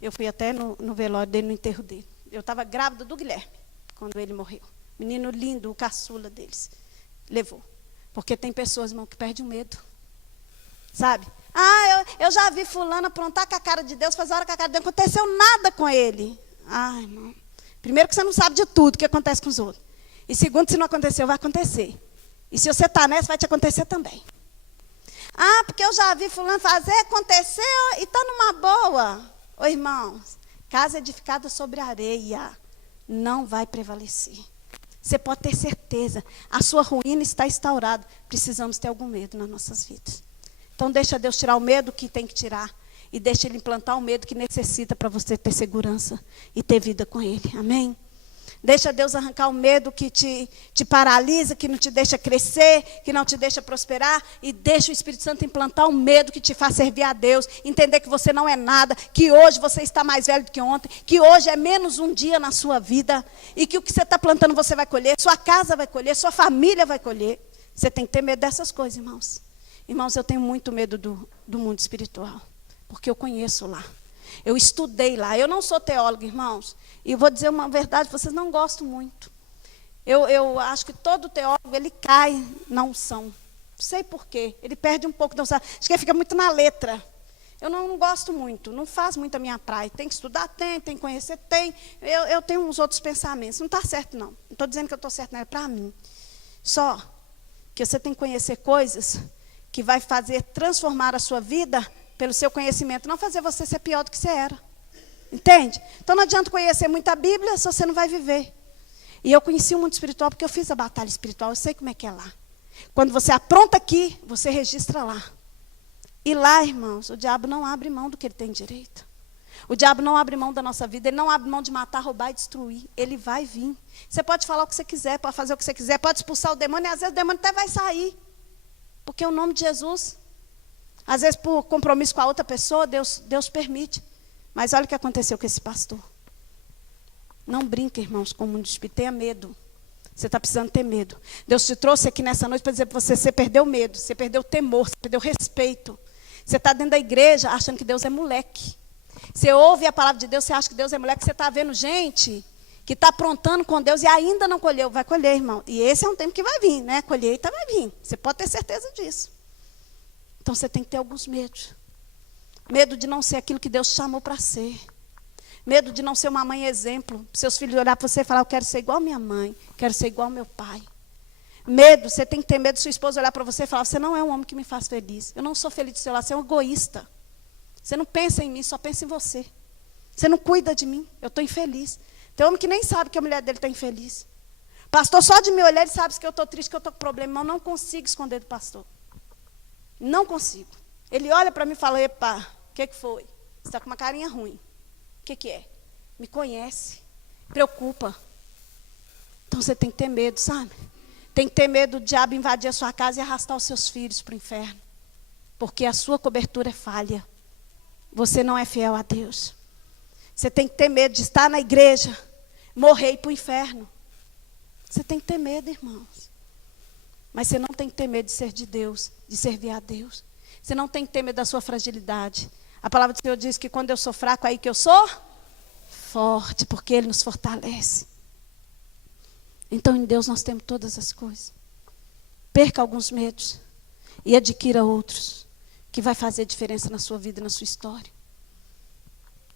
Eu fui até no velório dele, no enterro dele. Eu estava grávida do Guilherme, quando ele morreu. Menino lindo, o caçula deles. Levou. Porque tem pessoas, irmão, que perdem o medo. Sabe? Eu já vi fulano aprontar com a cara de Deus, fazer hora com a cara de Deus, não aconteceu nada com ele. Irmão. Primeiro que você não sabe de tudo que acontece com os outros. E segundo, se não aconteceu, vai acontecer. E se você está nessa, vai te acontecer também. Porque eu já vi fulano fazer, aconteceu e está numa boa. Ô irmãos, casa edificada sobre areia não vai prevalecer. Você pode ter certeza, a sua ruína está instaurada. Precisamos ter algum medo nas nossas vidas. Então deixa Deus tirar o medo que tem que tirar. E deixa Ele implantar o medo que necessita para você ter segurança e ter vida com Ele. Amém? Deixa Deus arrancar o medo que te paralisa, que não te deixa crescer, que não te deixa prosperar. E deixa o Espírito Santo implantar o medo que te faz servir a Deus. Entender que você não é nada, que hoje você está mais velho do que ontem, que hoje é menos um dia na sua vida. E que o que você está plantando você vai colher, sua casa vai colher, sua família vai colher. Você tem que ter medo dessas coisas, irmãos. Irmãos, eu tenho muito medo do mundo espiritual, porque eu conheço lá. Eu estudei lá. Eu não sou teóloga, irmãos. E vou dizer uma verdade, vocês não gostam muito. Eu acho que todo teólogo, ele cai na unção. Não sei por quê. Ele perde um pouco da unção. Acho que ele fica muito na letra. Eu não gosto muito. Não faz muito a minha praia. Tem que estudar? Tem que conhecer? Tem. Eu tenho uns outros pensamentos. Não está certo, não. Não estou dizendo que eu estou certo, não é para mim. Só que você tem que conhecer coisas que vai fazer transformar a sua vida pelo seu conhecimento, não fazer você ser pior do que você era. Entende? Então não adianta conhecer muita Bíblia se você não vai viver. E eu conheci o mundo espiritual porque eu fiz a batalha espiritual, eu sei como é que é lá. Quando você apronta aqui, você registra lá. E lá, irmãos, o diabo não abre mão do que ele tem direito. O diabo não abre mão da nossa vida, ele não abre mão de matar, roubar e destruir. Ele vai vir. Você pode falar o que você quiser, pode fazer o que você quiser, pode expulsar o demônio, e às vezes o demônio até vai sair. Porque o nome de Jesus... Às vezes, por compromisso com a outra pessoa, Deus permite. Mas olha o que aconteceu com esse pastor. Não brinque, irmãos, com o mundo espírita. Tenha medo. Você está precisando ter medo. Deus te trouxe aqui nessa noite para dizer para você, você perdeu medo, você perdeu temor, você perdeu respeito. Você está dentro da igreja achando que Deus é moleque. Você ouve a palavra de Deus, você acha que Deus é moleque. Você está vendo gente que está aprontando com Deus e ainda não colheu. Vai colher, irmão. E esse é um tempo que vai vir, né? Colheita vai vir. Você pode ter certeza disso. Então você tem que ter alguns medos. Medo de não ser aquilo que Deus chamou para ser. Medo de não ser uma mãe exemplo. Seus filhos olhar para você e falar, eu quero ser igual a minha mãe, quero ser igual ao meu pai. Medo, você tem que ter medo de sua esposa olhar para você e falar, você não é um homem que me faz feliz. Eu não sou feliz do seu lado, você é um egoísta. Você não pensa em mim, só pensa em você. Você não cuida de mim, eu estou infeliz. Tem homem que nem sabe que a mulher dele está infeliz. Pastor, só de me olhar, ele sabe que eu estou triste, que eu estou com problema. Mas eu não consigo esconder do pastor. Não consigo. Ele olha para mim e fala, epa, o que foi? Você está com uma carinha ruim. O que é? Me conhece, preocupa. Então você tem que ter medo, sabe? Tem que ter medo do diabo invadir a sua casa e arrastar os seus filhos para o inferno. Porque a sua cobertura é falha. Você não é fiel a Deus. Você tem que ter medo de estar na igreja, morrer e ir para o inferno. Você tem que ter medo, irmãos. Mas você não tem que ter medo de ser de Deus, de servir a Deus. Você não tem que ter medo da sua fragilidade. A palavra do Senhor diz que quando eu sou fraco, aí que eu sou forte, porque Ele nos fortalece. Então, em Deus nós temos todas as coisas. Perca alguns medos e adquira outros, que vai fazer diferença na sua vida e na sua história.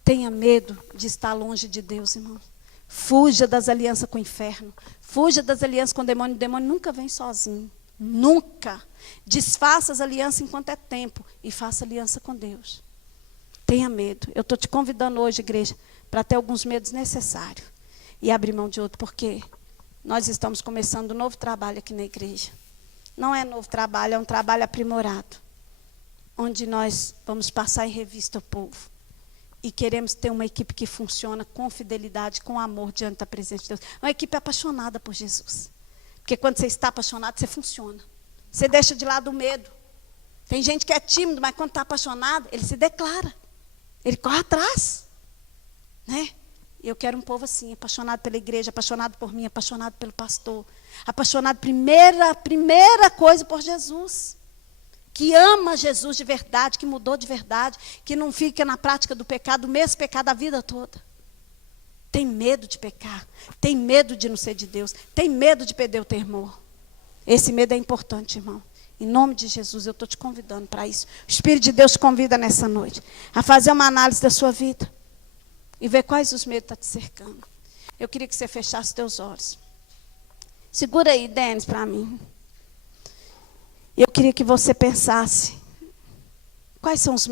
Tenha medo de estar longe de Deus, irmão. Fuja das alianças com o inferno. Fuja das alianças com o demônio. O demônio nunca vem sozinho. Nunca. Desfaça as alianças enquanto é tempo e faça aliança com Deus. Tenha medo. Eu estou te convidando hoje, igreja, para ter alguns medos necessários e abrir mão de outro, porque nós estamos começando um novo trabalho aqui na igreja. Não é novo trabalho, é um trabalho aprimorado, onde nós vamos passar em revista o povo. E queremos ter uma equipe que funciona com fidelidade, com amor diante da presença de Deus. Uma equipe apaixonada por Jesus. Porque quando você está apaixonado, você funciona. Você deixa de lado o medo. Tem gente que é tímido, mas quando está apaixonado, ele se declara. Ele corre atrás. Né? E eu quero um povo assim, apaixonado pela igreja, apaixonado por mim, apaixonado pelo pastor. Apaixonado, primeira coisa, por Jesus. Que ama Jesus de verdade, que mudou de verdade, que não fica na prática do pecado, o mesmo pecado a vida toda. Tem medo de pecar, tem medo de não ser de Deus, tem medo de perder o temor. Esse medo é importante, irmão. Em nome de Jesus, eu estou te convidando para isso. O Espírito de Deus te convida nessa noite a fazer uma análise da sua vida e ver quais os medos estão te cercando. Eu queria que você fechasse teus olhos. Segura aí, Denis, para mim. Eu queria que você pensasse, quais são os